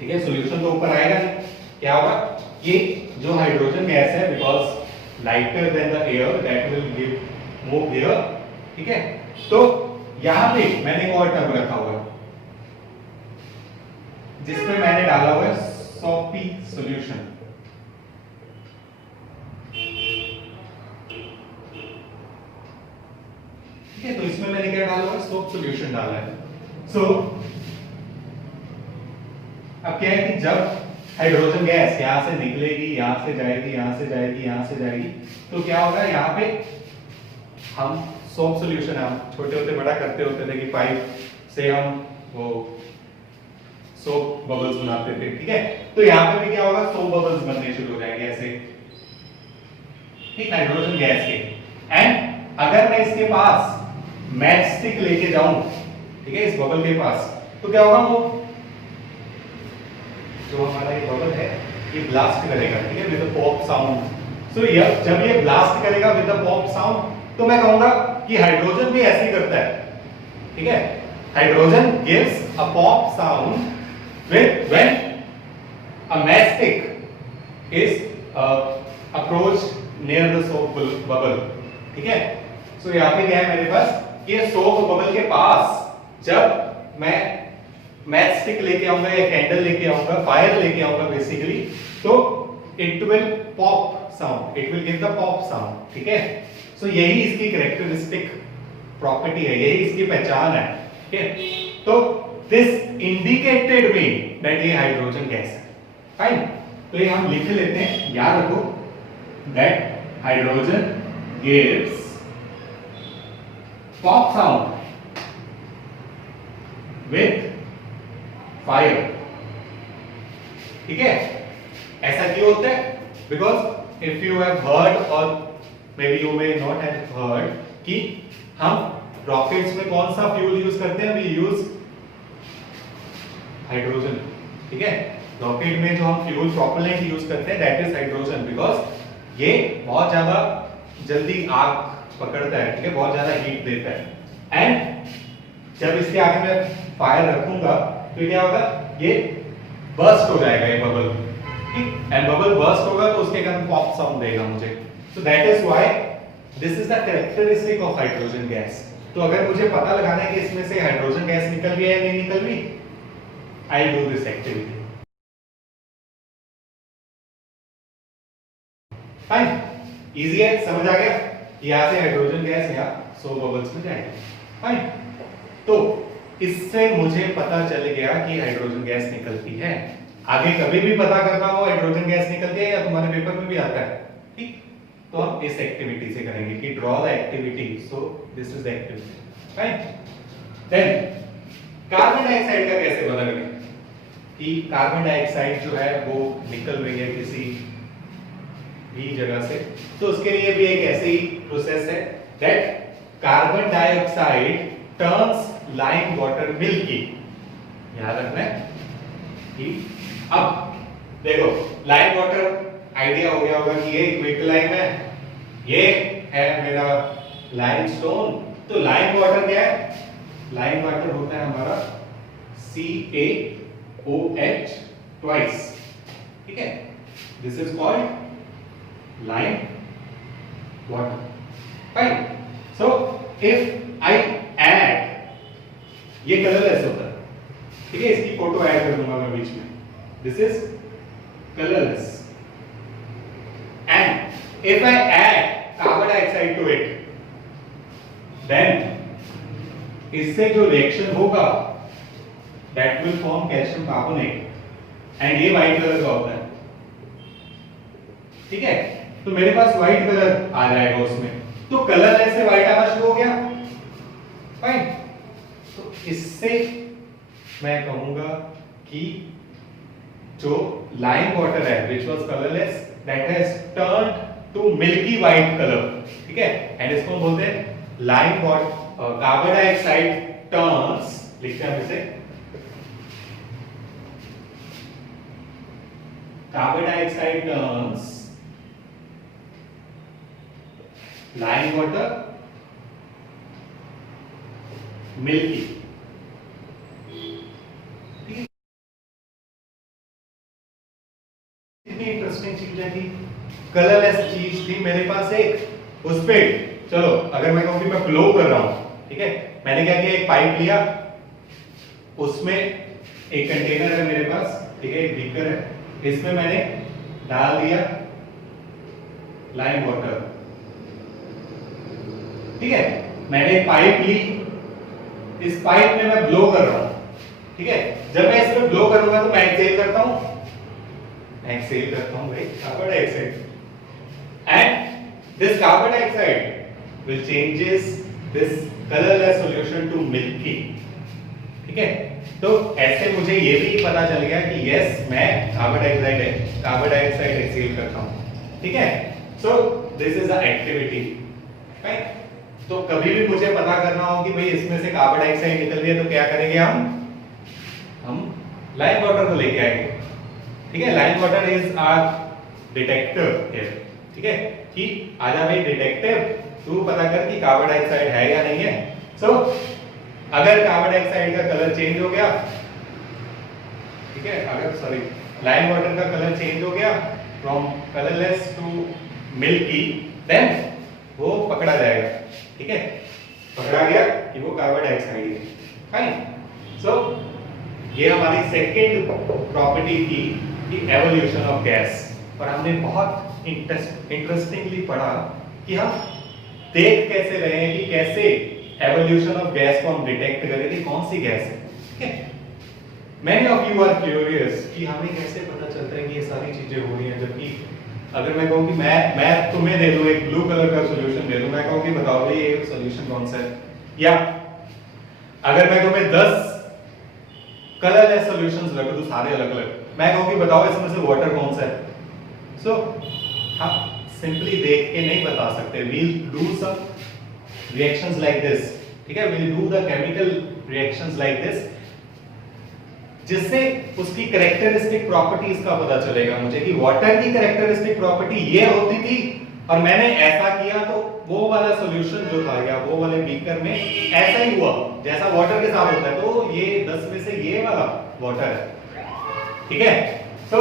ठीक है, सॉल्यूशन तो ऊपर आएगा नहीं, क्या होगा, ये जो हाइड्रोजन गैस है because lighter than the air that will give move here, ठीक है। तो यहां पे मैंने एक और टर्म रखा हुआ है जिसमें मैंने डाला हुआ है सॉपी सॉल्यूशन, ठीक है। तो इसमें मैंने क्या डाला हुआ है, सोप सॉल्यूशन डाला है। सो अब क्या है कि जब हाइड्रोजन गैस यहां से निकलेगी, यहां से जाएगी, यहां से जाएगी, यहां से जाएगी, तो क्या होगा, यहां पे हम सोप सॉल्यूशन, हम छोटे होते बड़ा करते होते थे कि पाइप से हम वो सोप बबल्स बनाते थे, ठीक है। तो यहां पे भी क्या होगा, सोप बबल्स बनने शुरू हो जाएंगे ऐसे, ठीक, हाइड्रोजन गैस के। एंड अगर मैं इसके पास मैच स्टिक लेके जाऊं, ठीक है, इस बबल के पास, तो क्या होगा, वो जो हमारा ये बबल है ये ब्लास्ट करेगा, ठीक है, विद द पॉप साउंड। सो जब ये ब्लास्ट करेगा विद द पॉप साउंड, तो मैं कहूंगा कि हाइड्रोजन भी ऐसे ही करता है, ठीक है। Hydrogen gives a pop sound when a match stick is approached near the soap bubble, ठीक है। सो यहाँ पे क्या है मेरे पास, ये सोप बबल के पास जब मैं मैच स्टिक लेके आऊंगा या कैंडल लेके आऊंगा, फायर लेके आऊंगा बेसिकली, तो it will pop sound, it will give the pop sound, ठीक है। सो यही इसकी कैरेक्टरिस्टिक प्रॉपर्टी है, यही इसकी पहचान है, ठीक है। तो दिस इंडिकेटेड मी दैट ये हाइड्रोजन गैस है, फाइन। तो ये हम लिख लेते हैं, याद रखो that hydrogen gives pop sound with fire, ठीक है। ऐसा क्यों होता है, because if you have heard or may be you may not have heard कि हम रॉकेट्स में कौन सा फ्यूल यूज करते हैं, वी यूज हाइड्रोजन, ठीक है। रॉकेट में जो हम फ्यूल प्रोपेलेंट यूज करते हैं दैट इज हाइड्रोजन, बिकॉज ये बहुत ज्यादा जल्दी आग पकड़ता है, ठीक है, बहुत ज्यादा हीट देता है। एंड जब इसके आगे मैं फायर रखूंगा तो क्या होगा, ये बर्स्ट हो जाएगा ये बबल, ठीक, एंड बबल बर्स्ट होगा तो उसके कारण पॉप साउंड देगा मुझे। So that is why this is the characteristic of hydrogen gas. तो अगर मुझे पता लगाना है कि इसमें से हाइड्रोजन गैस निकल रही है या नहीं निकल रही, I will do this activity, fine, easy है, समझ आ गया, यहां से हाइड्रोजन गैस यहाँ सोप बबल्स में जाएगी, फाइन। तो इससे मुझे पता चल गया कि हाइड्रोजन गैस निकलती है। आगे कभी भी पता करना हो हाइड्रोजन गैस निकलती है या तुम्हारे पेपर में भी आता है, ठीक, तो हम इस एक्टिविटी से करेंगे कि draw the activity. So this is the activity, right. Then carbon dioxide का कैसे पता करें, कि कार्बन डाइऑक्साइड जो है वो निकल रही है किसी भी जगह से, तो उसके लिए भी एक ऐसी प्रोसेस है that carbon dioxide turns lime water milky. याद रखना है कि अब देखो लाइम वाटर आइडिया हो गया होगा कि ये क्विकलाइम है, ये है मेरा लाइमस्टोन। तो लाइम वाटर क्या है? लाइम वाटर होता है हमारा CaOH ट्वाइस, ठीक है, this is called lime water, fine. So if I add, ये कलरलेस होता है, ठीक है, इसकी फोटो ऐड कर दूंगा मैं बीच में, this is colourless. And if I add carbon dioxide to it, then इससे जो रिएक्शन होगा that will form calcium carbonate, and ये व्हाइट कलर का होता है, ठीक है। तो मेरे पास व्हाइट कलर आ जाएगा उसमें, तो कलरलेस से व्हाइट आना शुरू हो गया, फाइन। तो इससे मैं कहूंगा कि जो लाइम वाटर है which was colorless that has turned to milky white color, ठीक है, एंड इसको हम बोलते हैं lime water. Carbon dioxide turns, लिखते हैं हम इसे, carbon dioxide turns lime water milky. Interesting चीज है कि कलरलेस चीज थी मेरे पास एक, उस पे चलो अगर मैं कहूं कि मैं फ्लो कर रहा हूं, ठीक है, मैंने क्या किया, एक पाइप लिया, उसमें एक कंटेनर है मेरे पास, ठीक है, एक बीकर है, इसमें मैंने डाल दिया लाइम वाटर, ठीक है, मैंने एक पाइप ली, इस पाइप में मैं ब्लो कर रहा हूं, ठीक है, जब मैं इसमें ब्लो करूंगा तो मैं एक्सेल करता हूं भाई carbon dioxide, and this carbon dioxide will changes this colourless solution to milky, ठीक है। तो ऐसे मुझे ये भी पता चल गया कि यस मैं कार्बन डाइऑक्साइड एक्सेल करता हूं, ठीक है। So this is the activity, right. तो कभी भी मुझे पता करना हो कि भाई इसमें से कार्बन डाइऑक्साइड निकल रही है तो क्या करेंगे, हम लाइम वाटर को लेके आएंगे, ठीक है। Lime water is our detector here, ठीक है, कि आजा भाई डिटेक्टिव तू पता कर कि कार्बन डाइऑक्साइड है या नहीं है। सो अगर कार्बन डाइऑक्साइड का कलर चेंज हो गया, ठीक है, अगर लाइम वाटर का कलर चेंज हो गया from colourless to milky, then वो पकड़ा जाएगा, ठीक है, पकड़ा गया कि वो कार्बन डाइऑक्साइड है, फाइन। सो ये हमारी सेकेंड प्रॉपर्टी थी कि एवोल्यूशन ऑफ गैस, और हमने बहुत इंटरेस्टिंगली पढ़ा कि हम देख कैसे रहे हैं कि कैसे एवोल्यूशन ऑफ गैस को हम डिटेक्ट करें कि कौन सी गैस है, ठीक है। Many of you are curious कि हमें कैसे पता चलता है कि ये सारी चीजें हो रही हैं, जबकि अगर मैं कहूँ कि मैं तुम्हें दे दूं एक ब्लू कलर का सॉल्यूशन दे दूं, मैं कहूँ कि बताओ भाई ये सॉल्यूशन कौन सा है, या अगर मैं तुम्हें 10 कलरलेस सॉल्यूशंस रख दूं सारे अलग अलग, मैं कहूँ कि बताओ इसमें से वाटर कौन सा है। सो हम सिंपली देख के नहीं बता सकते, we'll do some reactions like this, ठीक है, we'll do the chemical reactions like this, जिससे उसकी कैरेक्टरिस्टिक प्रॉपर्टीज का पता चलेगा मुझे कि वाटर की कैरेक्टरिस्टिक प्रॉपर्टी ये होती थी, और मैंने ऐसा किया तो वो वाला सॉल्यूशन जो था या वो वाले बीकर में ऐसा ही हुआ जैसा वाटर के साथ होता है, तो ये 10 में से ये वाला वाटर है, ठीक है। सो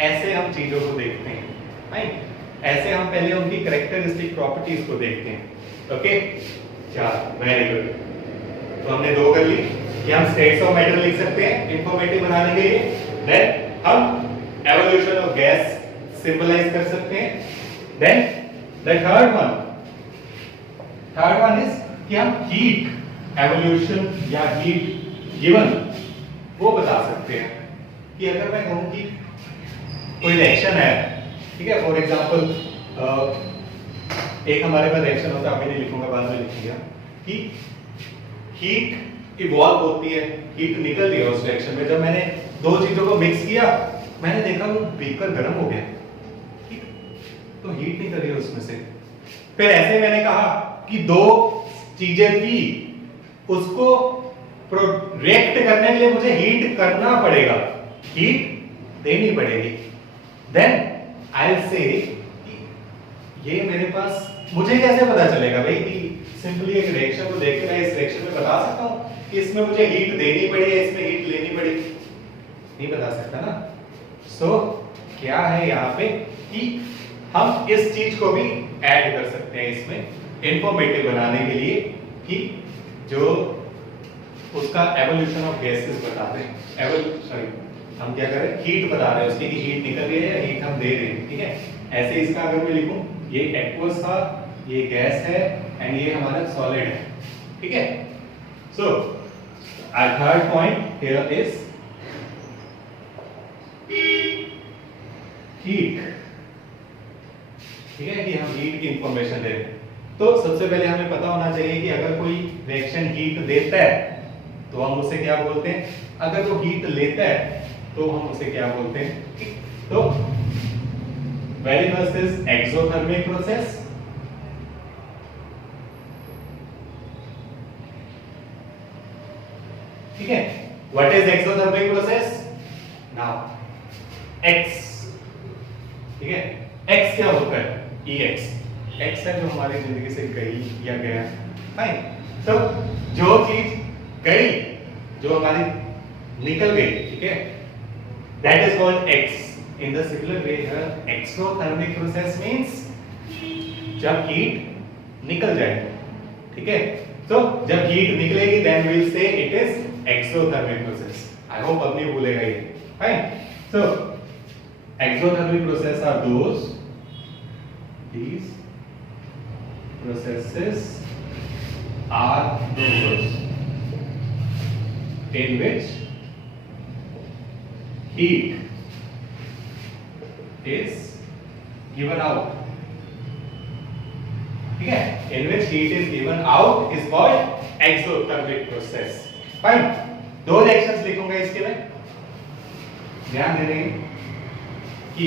ऐसे हम चीजों को देखते हैं, राइट, ऐसे हम पहले उनकी कैरेक्टरिस्टिक प्रॉपर्टीज को देखते हैं, ओके। चलो वेरी गुड, तो हमने 2 कर ली कि हम स्टेट्स ऑफ मैटर लिख सकते हैं इंफॉर्मेटिव बनाने के लिए, देन हम एवोल्यूशन ऑफ गैस सिंबलाइज कर सकते हैं, then the third one is कि हम हीट एवोल्यूशन या हीट गिवन वो बता सकते हैं कि अगर मैं कहूं कि कोई रिएक्शन है, ठीक है, फॉर एग्जांपल एक हमारे पास रिएक्शन होता है, अभी नहीं लिखूंगा बाद में लिखूंगा, कि हीट इवॉल्व होती है, हीट निकल रही है उस रिएक्शन में, जब मैंने दो चीजों को मिक्स किया, मैंने देखा वो बीकर गर्म हो गया, ठीक, तो हीट निकल रही है उसमें से। फिर ऐसे मैंने कहा कि दो चीजें थी, उसको रिएक्ट करने के लिए मुझे हीट करना पड़ेगा, हीट देनी पड़ेगी। देन आई विल से ये मेरे पास, मुझे कैसे पता चलेगा भाई कि सिंपली एक रिएक्शन को देख के मैं इस रिएक्शन में बता सकता हूं कि इसमें मुझे हीट देनी पड़ी है, इसमें हीट लेनी पड़ी, नहीं बता सकता ना। सो क्या है यहाँ पे कि हम इस चीज को भी ऐड कर सकते हैं इसमें इंफॉर्मेटिव बनाने के लिए कि जो उसका एवोल्यूशन ऑफ गैसेस बता रहे हैं, सॉरी हम क्या कर रहे हैं, हीट बता रहे हैं उसकी कि हीट निकल रही है या हीट हम दे रहे हैं, ठीक है। ऐसे इसका अगर मैं लिखूं, ये एक्वस था, ये गैस है एंड ये हमारा सॉलिड है, ठीक है। So our third point here is heat, ठीक है, कि हम हीट की इंफॉर्मेशन दे रहे हैं। तो सबसे पहले हमें पता होना चाहिए कि अगर कोई रिएक्शन हीट देता है तो हम उसे क्या बोलते हैं, अगर वो हीट लेता है तो हम उसे क्या बोलते हैं, ठीक। तो very first is exothermic process, ठीक है। What is exothermic process? Now x, ठीक है, एक्स क्या होता है, ई एक्स, एक्स है जो हमारी जिंदगी से गई या गया, फाइन। तो जो चीज गई, जो हमारी निकल गई, ठीक है, that is called ex. In the similar way here exothermic process means जब हीट निकल जाए, ठीक है। तो जब हीट निकलेगी then we will say it is exothermic process. I hope अब नहीं भूलेगा ये, fine. So exothermic process are these processes are those in which heat is given out, ठीक है, in which heat is given out is called exothermic process, fine। दो reactions लिखूंगा इसके में, ध्यान देने कि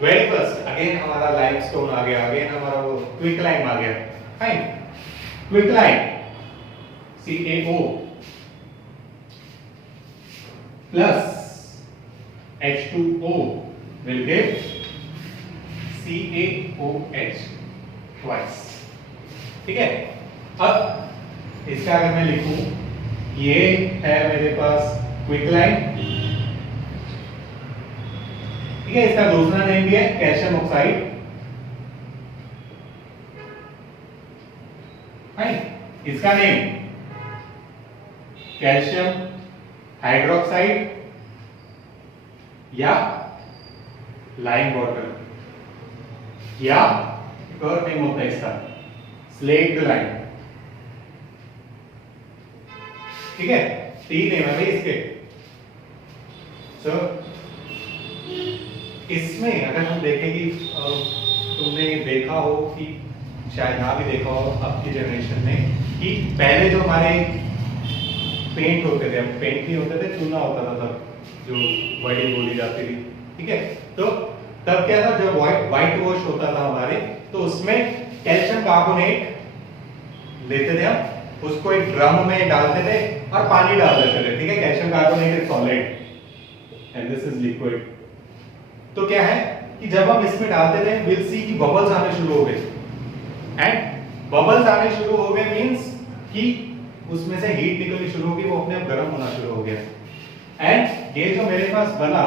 वेरी फर्स्ट अगेन हमारा लाइमस्टोन आ गया, अगेन हमारा वो क्विकलाइम आ गया, fine. Quicklime CaO plus H2O will give CaOH twice, ठीक है। अब इसका अगर मैं लिखूं, ये है मेरे पास क्विकलाइम, ठीक है, इसका दूसरा नेम भी है कैल्शियम ऑक्साइड, फाइन। इसका नेम कैल्शियम हाइड्रोक्साइड या लाइम वाटर, या एक और नेम होता है इसका स्लेक्ड लाइम, ठीक है। तीन नेम है भाई इसके। सो इसमें अगर हम देखें कि तुमने देखा हो कि शायद ना भी देखा हो आपकी जनरेशन में कि पहले जो हमारे पेंट होते थे, पेंट नहीं होते थे, चूना होता था तब, जो वर्डिंग बोली जाती थी, ठीक है। तो तब क्या था, जब व्हाइट वॉश होता था हमारे, तो उसमें कैल्शियम कार्बोनेट लेते थे हम, उसको एक ड्रम में डालते थे और पानी डाल देते थे, ठीक है। Calcium carbonate is solid and this is liquid. तो क्या है कि जब हम इसमें डालते थे विल सी की बबल्स आने शुरू हो गए, एंड बबल्स आने शुरू हो गए मींस कि उसमें से हीट निकलनी शुरू होगी, वो अपने आप गर्म होना शुरू हो गया। एंड ये जो मेरे पास बना,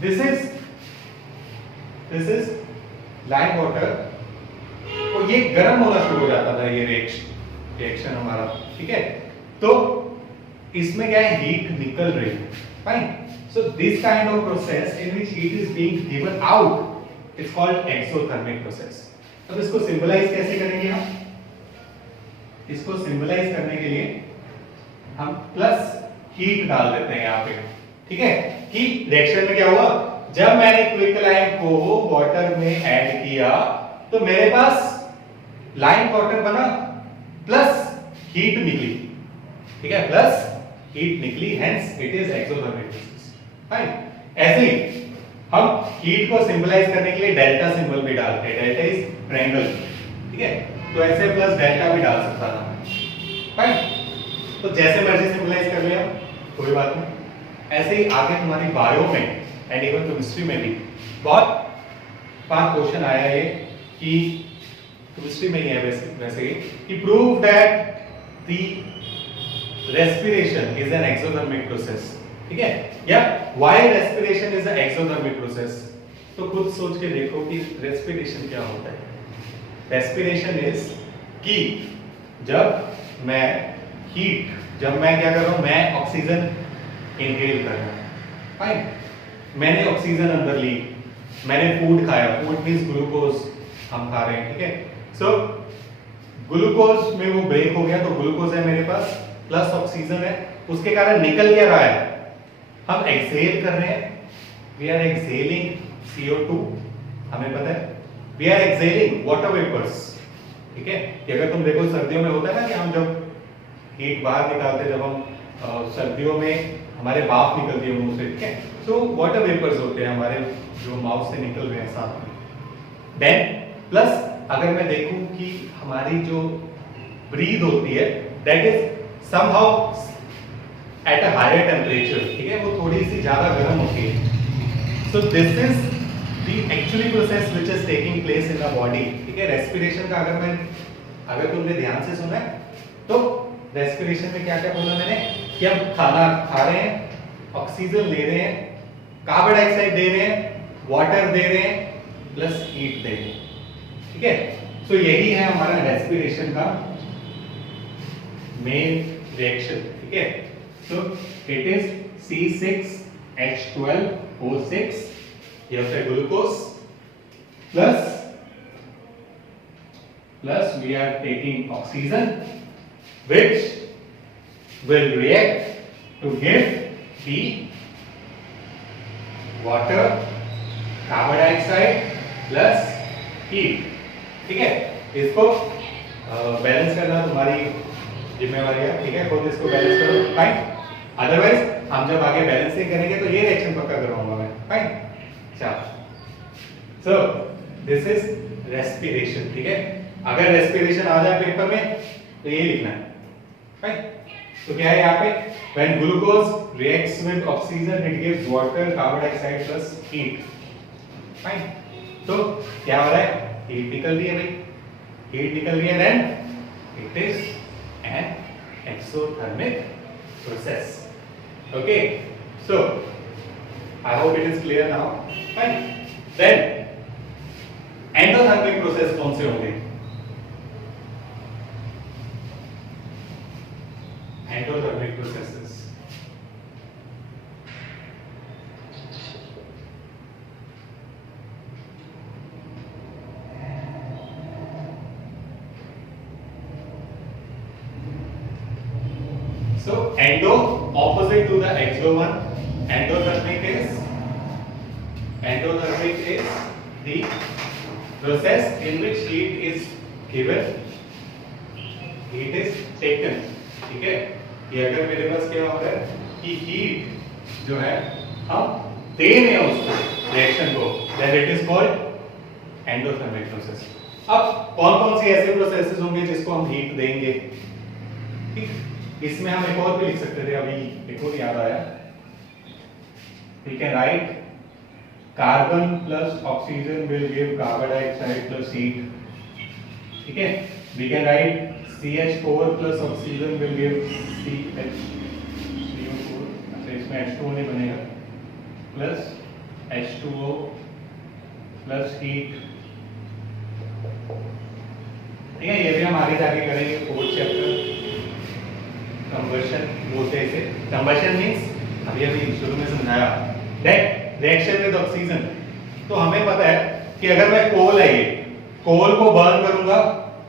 दिस इज लाइम वाटर, तो ये गर्म होना शुरू हो जाता था, ये रिएक्शन हमारा, ठीक है। तो इसमें क्या है, हीट निकल रही है, fine. So this kind of process in which heat is being given out is called exothermic process. अब इसको सिंबलाइज कैसे करेंगे हम? इसको सिंबलाइज करने के लिए हम प्लस हीट डाल देते हैं यहाँ पे, ठीक है। कि रिएक्शन में क्या हुआ, जब मैंने क्विकलाइम को वाटर में ऐड किया तो मेरे पास लाइम वाटर बना प्लस हीट निकली, ठीक है, प्लस हीट निकली, hence it is exothermic process. Fine. ऐसे ही हम हीट को सिंबलाइज करने के लिए डेल्टा सिंबल भी डालते हैं, डेल्टा इज ट्रायंगल, ठीक है, तो ऐसे प्लस डेल्टा भी डाल सकता था। फाइन, तो जैसे मर्जी सिंबलाइज कर लिया, कोई बात नहीं। ऐसे ही आगे हमारी बायो में एंड इवन केमिस्ट्री में भी बहुत बार क्वेश्चन आया है कि केमिस्ट्री में ही है वैसे ही कि prove that the respiration is an exothermic process, ठीक है, या why respiration is an exothermic process. तो खुद सोच के देखो कि रेस्पिरेशन क्या होता है। रेस्पिरेशन इज कि जब मैं क्या कर रहा हूं, मैं ऑक्सीजन इनहेल कर रहा हूं, फाइन, मैंने ऑक्सीजन अंदर ली, मैंने फूड खाया, फूड मींस ग्लूकोज हम खा रहे हैं, ठीक है, सो ग्लूकोज में वो ब्रेक हो गया, तो ग्लूकोज है मेरे पास प्लस ऑक्सीजन है, उसके कारण निकल क्या रहा है, हम एक्सहेल कर रहे हैं, वी आर एक्सहेलिंग CO2, हमें पता है, we are exhaling water vapours, ठीक है, कि अगर तुम देखो सर्दियों में होता है ना कि हम जब हीट बाहर निकालते हैं, जब हम सर्दियों में हमारे भाप निकलती है मुंह से, ठीक है, तो वाटर वेपर्स होते हैं हमारे जो माउथ से निकल रहे हैं साथ में। देन प्लस अगर मैं देखूं कि हमारी जो ब्रीथ होती है that is somehow at a higher temperature, ठीक है, वो थोड़ी सी ज्यादा गर्म होती है, so this is the actually process which is taking place in the body, ठीक है। रेस्पिरेशन का अगर तुमने ध्यान से सुना है तो रेस्पिरेशन में क्या क्या बोला मैंने कि हम खाना खा रहे हैं, ऑक्सीजन ले रहे हैं, कार्बन डाइऑक्साइड दे रहे हैं, वाटर दे रहे हैं, प्लस हीट दे रहे हैं, ठीक है। सो यही है हमारा रेस्पिरेशन का मेन रिएक्शन, ठीक है। सो इट इज C6H12O6, ये होता है glucose, plus we are taking oxygen which will react to give the water, carbon dioxide plus heat, ठीक है। इसको बैलेंस करना तुम्हारी जिम्मेवारी है, ठीक है, खुद इसको बैलेंस करो, फाइन। अदरवाइज हम जब आगे बैलेंस नहीं करेंगे तो ये रिएक्शन पक्का करवाऊंगा मैं, फाइन। चलो, सो दिस इज रेस्पिरेशन, ठीक है। अगर रेस्पिरेशन आ जाए पेपर में तो ये लिखना है, फाइन। तो क्या है यहाँ पे, when glucose reacts with oxygen it gives water, carbon dioxide plus heat, fine. तो क्या हो रहा है, हीट निकल रही है भाई, हीट निकल रही है, then it is an exothermic process, okay, so I hope it is clear now, fine। then endothermic process कौन से होंगे, endothermic processes, so endo opposite to the exo one, endothermic is the process in which heat is given, heat is taken, ठीक है। कि अगर मेरे पास क्या हो रहा है कि हीट जो है हम दे रहे हैं उसको रिएक्शन को, then it is called endothermic process। अब कौन कौन सी ऐसे प्रोसेसेस होंगे जिसको हम हीट देंगे, ठीक, इसमें हम एक और भी लिख सकते थे, अभी एक और याद आया, we can write carbon plus oxygen will give carbon dioxide plus heat, ठीक है। we can write CH4 plus oxygen will give CO4, अच्छा इसमें H2O नहीं बनेगा, plus H2O plus heat, ठीक है। ये भी हम आगे जाके करेंगे, 4th चैप्टर, कंबशन बोलते हैं इसे, कंबशन मींस अभी शुरू में समझाया, दैट रिएक्शन विद ऑक्सीजन। तो हमें पता है कि अगर मैं कोल है, ये कोल को बर्न करूंगा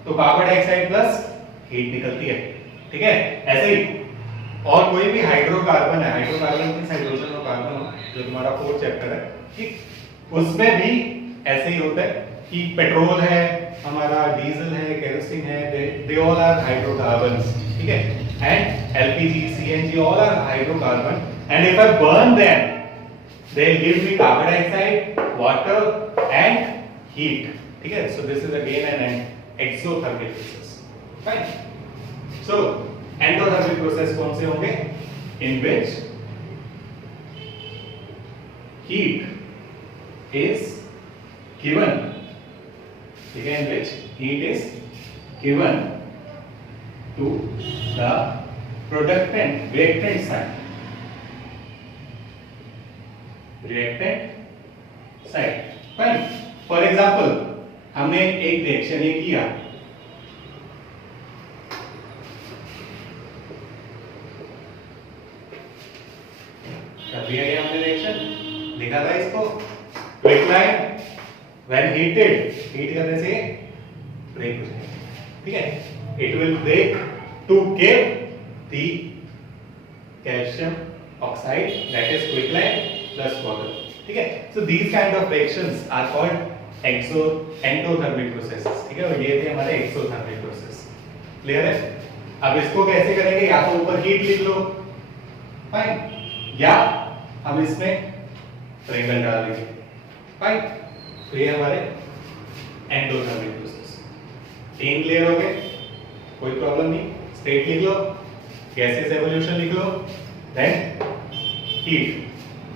तो कार्बन डाइऑक्साइड प्लस हीट निकलती है, ठीक है। ऐसे ही और कोई भी हाइड्रोकार्बन है, हाइड्रोकार्बन मींस हाइड्रोजन और कार्बन, जो तुम्हारा 4th चैप्टर है, ठीक, उसमें भी ऐसे ही होता है कि पेट्रोल है हमारा, डीजल है, केरोसिन है, दे ऑल आर हाइड्रोकार्बन्स, ठीक है। and LPG, CNG, all are hydrocarbon, and if I burn them, they give me carbon dioxide, water and heat. ठीक है, so this is again an exothermic process. Fine. So endothermic process कौन से होंगे? In which heat is given, ठीक है, in which heat is given to the productant reactant side. Reactant side. Fine. For example, हमने एक reaction ये किया, कर दिया ये हमने रिएक्शन, लिखा था इसको क्विकलाइन व्हेन हीटेड, हीट करने से ब्रेक हो जाएगा, ठीक है, it will break to give the calcium oxide that is quicklime plus water, ठीक है. So these kind of reactions are called endothermic processes, ठीक है, और ये थे हमारे एक्सोथर्मिक प्रोसेस. क्लियर है? अब इसको कैसे करेंगे? या तो ऊपर हीट लिख लो, फाइन, या हम इसमें ट्रायंगल डाल देंगे, फाइन. तो ये हमारे एंडोथर्मिक प्रोसेस. तीन क्लियर हो गए, कोई प्रॉब्लम नहीं. स्टेट लिख लो, गैसेस एवोल्यूशन लिख लो, देन हीट.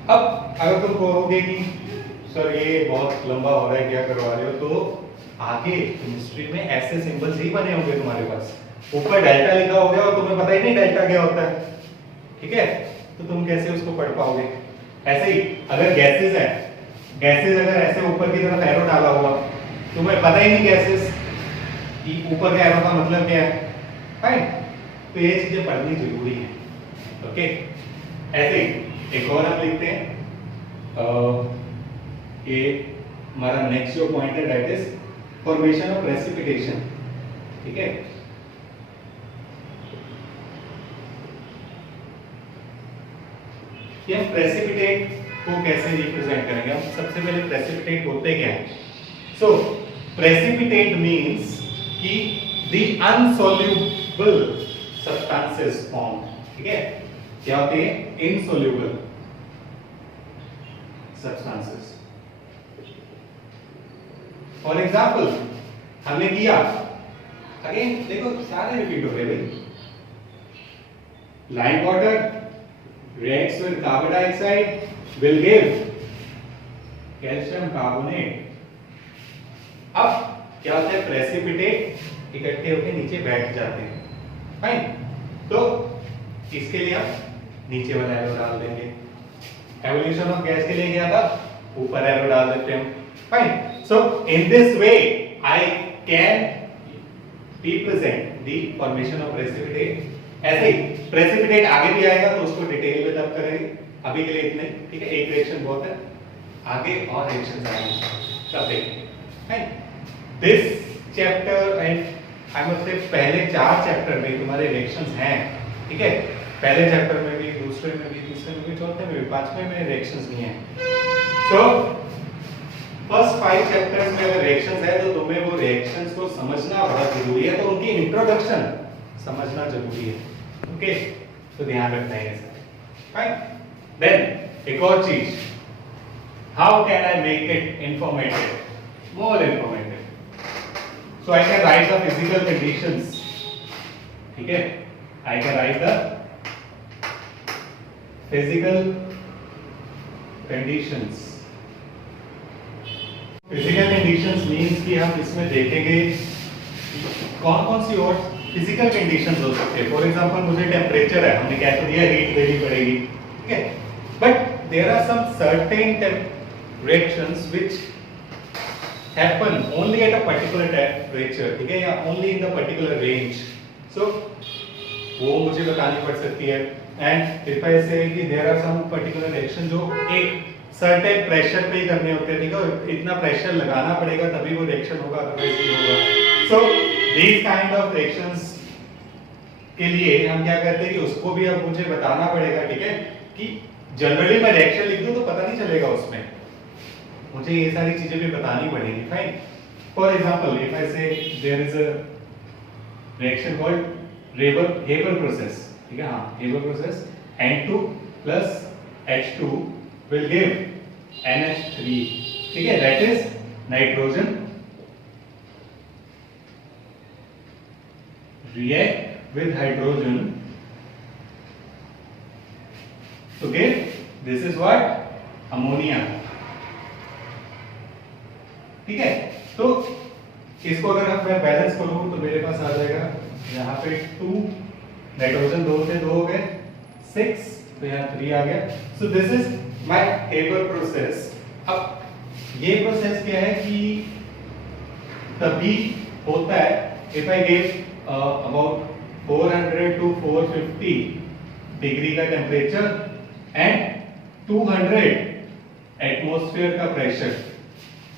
अब अगर तुम कहोगे कि सर ये बहुत लंबा हो रहा है, क्या करवा रहे हो, तो आगे केमिस्ट्री में ऐसे सिंबल्स ही बने होंगे तुम्हारे पास, ऊपर डेल्टा लिखा होगा और तुम्हें पता ही नहीं डेल्टा क्या होता है, ठीक है, तो तुम कैसे उसको पढ़ पाओगे? ऐसे ही अगर गैसेस है, गैसेस अगर ऐसे ऊपर की तरफ एरो डाला हुआ, तुम्हें पता ही नहीं गैसेस कि ऊपर के एरो का मतलब क्या है, फाइन. तो ये चीजें पढ़नी जरूरी है, ओके. ऐसे ही एक और हम लिखते हैं, ये हमारा नेक्स्ट जो पॉइंट है that is formation of precipitation, ठीक है. ये हम प्रेसिपिटेट को कैसे रिप्रेजेंट करेंगे? हम सबसे पहले प्रेसिपिटेट होते क्या है? सो प्रेसिपिटेट मींस कि द अनसोल्यूबल सब्सटेंसेस फॉर्म, ठीक है. क्या होते हैं? Insoluble substances. फॉर एग्जाम्पल हमने किया, अगेन देखो सारे रिपीट हो गए भाई. Lime water reacts with carbon dioxide will give calcium carbonate. अब क्या होता है? प्रेसिपिटेट इकट्ठे होकर नीचे बैठ जाते हैं, फाइन. तो इसके लिए हम नीचे वाला एरो डाल देंगे. एवोल्यूशन ऑफ गैस के लिए क्या था? ऊपर एरो डाल देते हैं, fine. So in this way I can represent the formation of precipitate. ऐसे ही प्रेसिपिटेट आगे भी आएगा तो उसको डिटेल में तब करेंगे, अभी के लिए इतने, ठीक है. एक रिएक्शन बहुत है, आगे और रिएक्शंस आएंगे तब देखेंगे. This chapter and I must say पहले 4 चैप्टर में तुम्हारे रिएक्शंस हैं, ठीक है. पहले चैप्टर में भी, दूसरे में भी, तीसरे में भी, चौथे में भी, 5वें में रिएक्शंस नहीं है. सो फर्स्ट 5 चैप्टर्स में अगर रिएक्शंस है तो तुम्हें वो रिएक्शंस को समझना बहुत जरूरी है, तो उनकी इंट्रोडक्शन समझना जरूरी है, ओके. तो ध्यान रखना है ऐसा, फाइन. देन एक और चीज, how can I make it informative, more informative? So I can write the physical conditions, ठीक है. I can write the physical conditions. Physical conditions means कि हम इसमें देखेंगे कौन कौन सी और फिजिकल कंडीशंस हो सकते हैं. फॉर एग्जांपल मुझे टेम्परेचर है, हमने कह तो दिया हीट देनी पड़ेगी, ठीक है. But there are some certain reactions which happen only at a particular temperature, ठीक है, या only in the particular range. So वो मुझे बतानी पड़ सकती है. एंड इफ आई से कि there are some particular reaction जो एक सर्टेन प्रेशर पे ही करने होते हैं, ठीक है, इतना प्रेशर लगाना पड़ेगा तभी वो रिएक्शन होगा, अदरवाइज नहीं होगा. सो these kind of reactions के लिए हम क्या करते हैं कि उसको भी अब मुझे बताना पड़ेगा, ठीक है, कि जनरली मैं रिएक्शन लिख दूं तो पता नहीं चलेगा उसमें, मुझे ये सारी चीजें भी बतानी पड़ेगी, fine. For example if I say there is a reaction called Haber process, ठीक है, हाँ Haber process, N2 plus H2 will give NH3, ठीक है, that is nitrogen react with hydrogen to give, this is what, ammonia, ठीक है। तो इसको अगर अब मैं बैलेंस करूं तो मेरे पास आ जाएगा यहाँ पे 2, नाइट्रोजन 2 से 2 हो गए 6, तो यहाँ 3 आ गया। So this is my Haber process. अब ये प्रोसेस क्या है कि तभी होता है if I give about 400 to 450 degree का टेम्परेचर एंड 200 एटमॉस्फेयर का प्रेशर,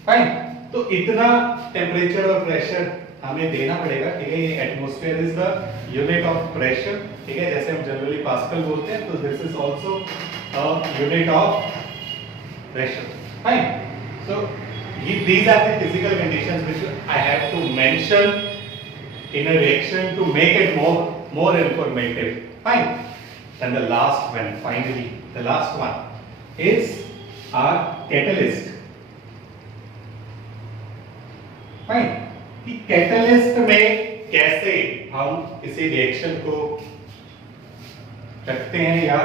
फाइन। तो इतना टेम्परेचर और प्रेशर हमें देना पड़ेगा, ठीक है। ये atmosphere is the unit of pressure, ठीक है, जैसे हम जनरली पास्कल बोलते हैं, तो this is also a unit of pressure, fine. So these are the physical conditions which I have to mention in a reaction to make it more informative, fine. And the last one, finally the last one is our catalyst, fine. कि catalyst में कैसे हम किसी reaction को रखते हैं या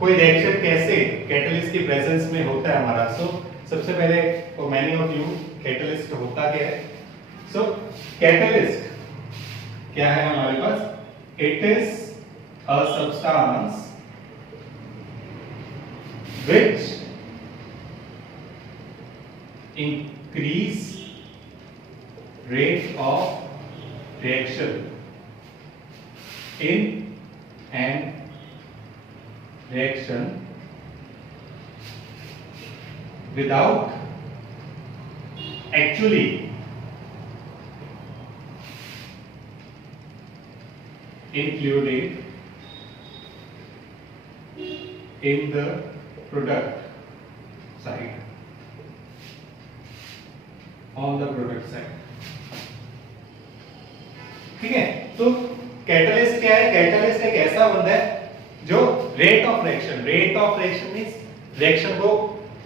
कोई रिएक्शन कैसे कैटलिस्ट की प्रेजेंस में होता है हमारा। सो सबसे पहले for many of you catalyst होता क्या है। सो कैटलिस्ट क्या है हमारे पास, it is a substance which increase rate of reaction in an reaction without actually including in the product side, on the product side, ठीक है। तो कैटलिस्ट क्या है, कैटलिस्ट एक ऐसा बंदा है जो rate of reaction means reaction को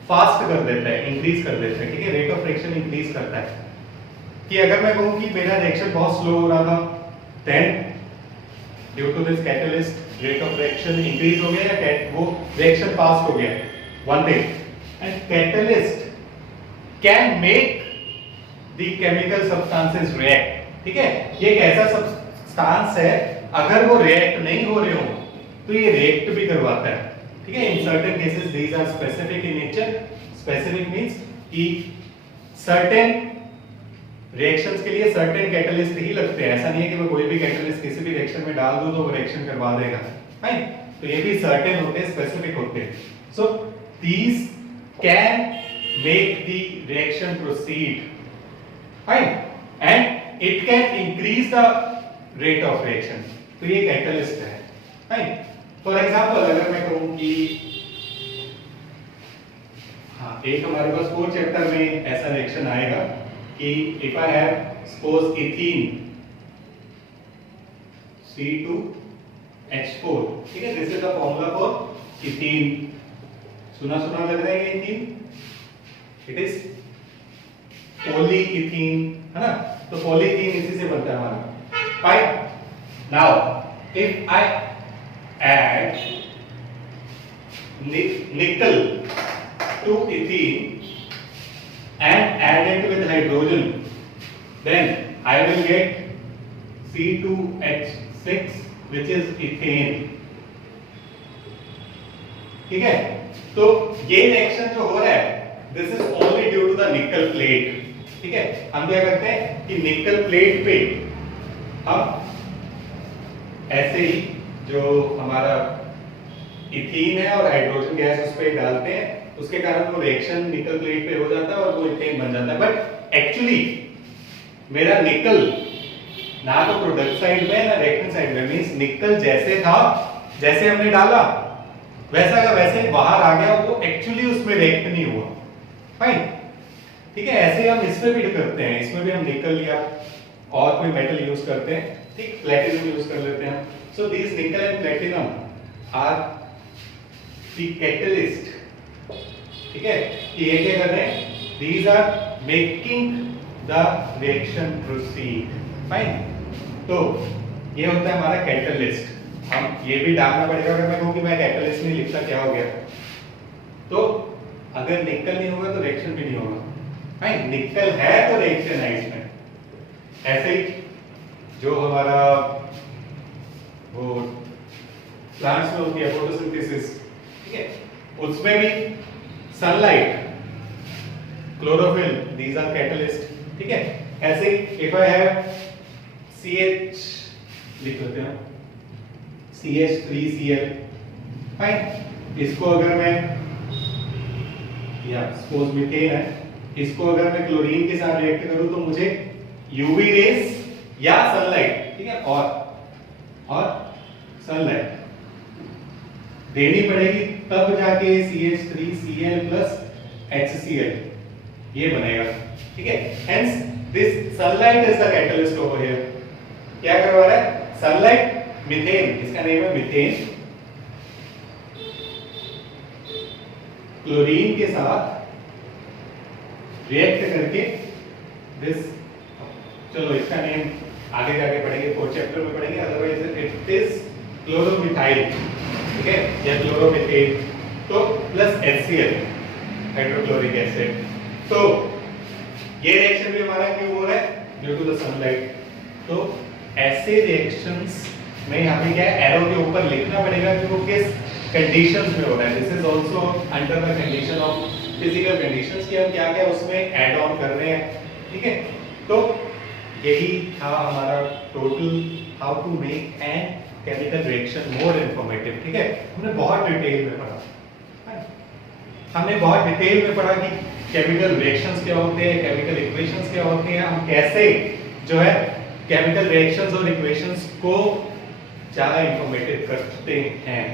फास्ट कर देता है, इंक्रीज कर देता है, ठीक है। रेट ऑफ रिएक्शन इंक्रीज करता है कि अगर मैं कहूं कि मेरा रिएक्शन बहुत स्लो हो रहा था, then due to this catalyst rate of reaction increase हो गया या वो रिएक्शन फास्ट हो गया, one thing. And catalyst can make the chemical substances react, ठीक है। ये एक ऐसा सब्सटेंस है अगर वो रिएक्ट नहीं हो रहे हो तो ये रिएक्ट भी करवाता है, ठीक है। In certain cases these are specific in nature. Specific means कि सर्टेन रिएक्शंस के लिए सर्टेन कैटलिस्ट ही लगते हैं। ऐसा नहीं है कि मैं कोई भी कैटलिस्ट किसी भी रिएक्शन में डाल दूं तो वो रिएक्शन करवा देगा, राइट। तो ये भी सर्टेन होते हैं, स्पेसिफिक होते हैं। So these can make the reaction proceed, right, and it can increase the rate of reaction। तो ये कैटलिस्ट है, राइट। फॉर एग्जांपल अगर मैं कहूं कि हाँ एक हमारे पास 4 चैप्टर में ऐसा रिएक्शन आएगा कि if I have suppose ethene C2H4, ठीक है, this is the formula for ethene. सुना लग रहा है ये इथीन, इट इज पॉलीइथीन, है ना। तो पॉलीथीन इसी से बनता है हमारा, fine. Now if I add nickel to ethene and add it with hydrogen, then I will get C2H6 which is ethane, ठीक है। तो ये रिएक्शन जो हो रहा है this is only due to the nickel plate, ठीक है। हम क्या करते हैं कि निकल प्लेट पे हम ऐसे ही जो हमारा इथीन है और हाइड्रोजन गैस उस पे डालते हैं, उसके कारण वो रिएक्शन निकल प्लेट पे हो जाता है और वो इथेन बन जाता है। बट एक्चुअली मेरा निकल ना तो प्रोडक्ट साइड में ना रिएक्टेंट साइड में, मींस निकल जैसे था, जैसे हमने डाला वैसा का वैसे बाहर आ गया, वो एक्चुअली उसमें रिएक्ट नहीं हुआ, फाइन, ठीक है। ऐसे हम इसमें भी करते हैं, इसमें भी हम निकल या और कोई मेटल यूज करते हैं, ठीक, प्लेटिनम यूज कर लेते हैं। So these nickel and platinum are the catalyst, ठीक है, कि ये क्या कर रहे हैं, these are making the reaction proceed, fine. तो ये होता है हमारा कैटलिस्ट। हम ये भी डालना पड़ेगा, अगर मैं कहूं कि मैं कैटलिस्ट नहीं लिखता क्या हो गया, तो अगर निकल नहीं होगा तो रिएक्शन भी नहीं होगा, फाइन। निकल है तो रिएक्शन है इसमें। ऐसे ही जो हमारा वो प्लांट्स में होती है फोटोसिंथेसिस, ठीक है, उसमें भी sunlight, chlorophyll, these are catalyst, ठीक है। ऐसे ही इफ आई हैव CH लिख लेते हैं, CH3Cl, फाइन। इसको अगर मैं, या सपोज मीथेन है, इसको अगर मैं क्लोरीन के साथ रिएक्ट करूं तो मुझे यूवी रेस या सनलाइट, ठीक है, और सनलाइट देनी पड़ेगी, तब जाके CH3Cl प्लस HCl ये बनेगा, ठीक है। Hence this sunlight is the catalyst over here. क्या करवा रहा है, सनलाइट मीथेन, इसका नेम है मीथेन, क्लोरीन के साथ रिएक्ट करके दिस, चलो इसका नेम आगे जाके पढ़ेंगे, 4th चैप्टर में पढ़ेंगे, अदरवाइज इट इज क्लोरोमिथाइल, ठीक है, या क्लोरोमीथेन, तो प्लस HCl, हाइड्रोक्लोरिक एसिड। तो ये रिएक्शन भी हमारा क्यों हो रहा है, ड्यू टू द सनलाइट। तो ऐसे रिएक्शंस में हमें क्या एरो के ऊपर लिखना पड़ेगा कि वो किस कंडीशंस में हो रहा है। This is also under the condition of physical conditions कि हम क्या क्या उसमें ऐड ऑन कर रहे हैं, ठीक है। तो यही था हमारा total how to make an chemical reaction more informative, ठीक है। हमने बहुत डिटेल में पढ़ा, हमने बहुत डिटेल में पढ़ा कि केमिकल रिएक्शंस क्या होते हैं, केमिकल इक्वेशंस क्या होते हैं, हम कैसे जो है केमिकल रिएक्शंस और इक्वेशंस को ज्यादा इंफॉर्मेटिव करते हैं,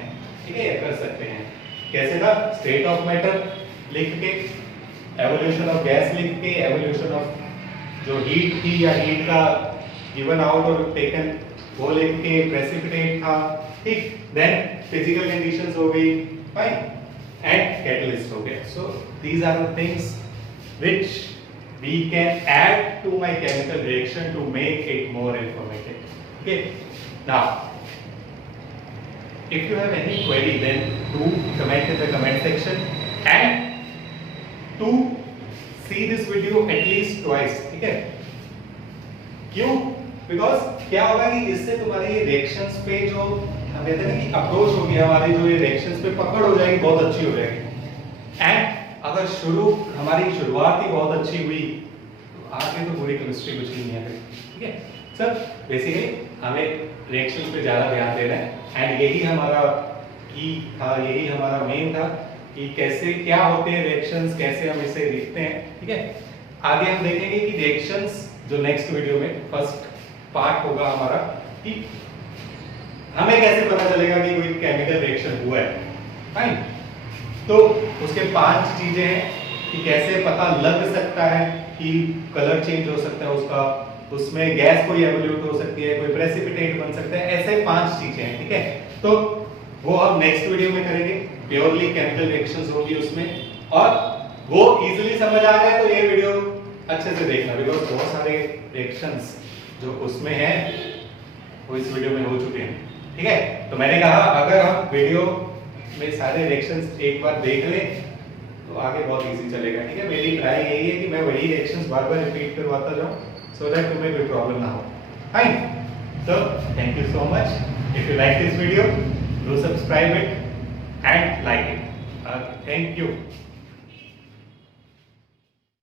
ठीक है, कर सकते हैं। कैसे था, स्टेट ऑफ मैटर लिख के, एवोल्यूशन ऑफ गैस लिख के, एवोल्यूशन ऑफ जो हीट थी या हीट का गिवन आउट और टेकन वो लिख के, प्रेसिपिटेट था, ठीक, देन फिजिकल कंडीशंस हो गई, फाइन, एंड कैटलिस्ट हो गया। So these are the things which we can add to my chemical reaction to make it more informative. Okay, now if you have any query, then do comment in the comment section and to see this video at least twice, ठीक है। क्यों, because क्या होगा कि इससे तुम्हारे ये reactions पे जो हम कहते हैं कि अप्रोच हो गया, हमारे जो ये रिएक्शंस पे पकड़ हो जाएगी, बहुत अच्छी हो जाएगी। एंड अगर हमारी शुरुआत ही बहुत अच्छी हुई तो आगे तो पूरी केमिस्ट्री कुछ नहीं है, ठीक है सर। बेसिकली हमें रिएक्शंस पे ज्यादा ध्यान देना है एंड यही हमारा की था, यही हमारा मेन था कि कैसे क्या होते हैं रिएक्शंस, कैसे हम इसे देखते हैं, ठीक है। आगे हम देखेंगे कि रिएक्शंस जो नेक्स्ट वीडियो में फर्स्ट पार्ट होगा हमारा, कि हमें कैसे पता चलेगा कि कोई केमिकल रिएक्शन हुआ है, फाइन। तो उसके 5 चीजें हैं कि कैसे पता लग सकता है कि कलर चेंज हो सकता है उसका, उसमें गैस कोई एवोल्यूट हो सकती है, कोई प्रेसिपिटेट बन सकता है, ऐसे 5 चीजें हैं, ठीक है। तो वो हम नेक्स्ट वीडियो में करेंगे, प्योरली केमिकल रिएक्शंस होगी उसमें, और वो इजीली समझ आ जाए तो ये वीडियो अच्छे से देखना, बिकॉज बहुत सारे रिएक्शंस जो उसमें हैं वो इस वीडियो में हो चुके हैं, ठीक है। तो मैंने कहा अगर हम वीडियो में सारे रिएक्शंस एक बार देख लें तो आगे बहुत इजी चलेगा, ठीक है। मेरी ट्राई यही है कि मैं वही रिएक्शंस बार बार रिपीट करवाता जाऊं सो दैट तुम्हें कोई प्रॉब्लम ना हो, fine. So thank you so much. If you like this video, do subscribe it and like it. Thank you.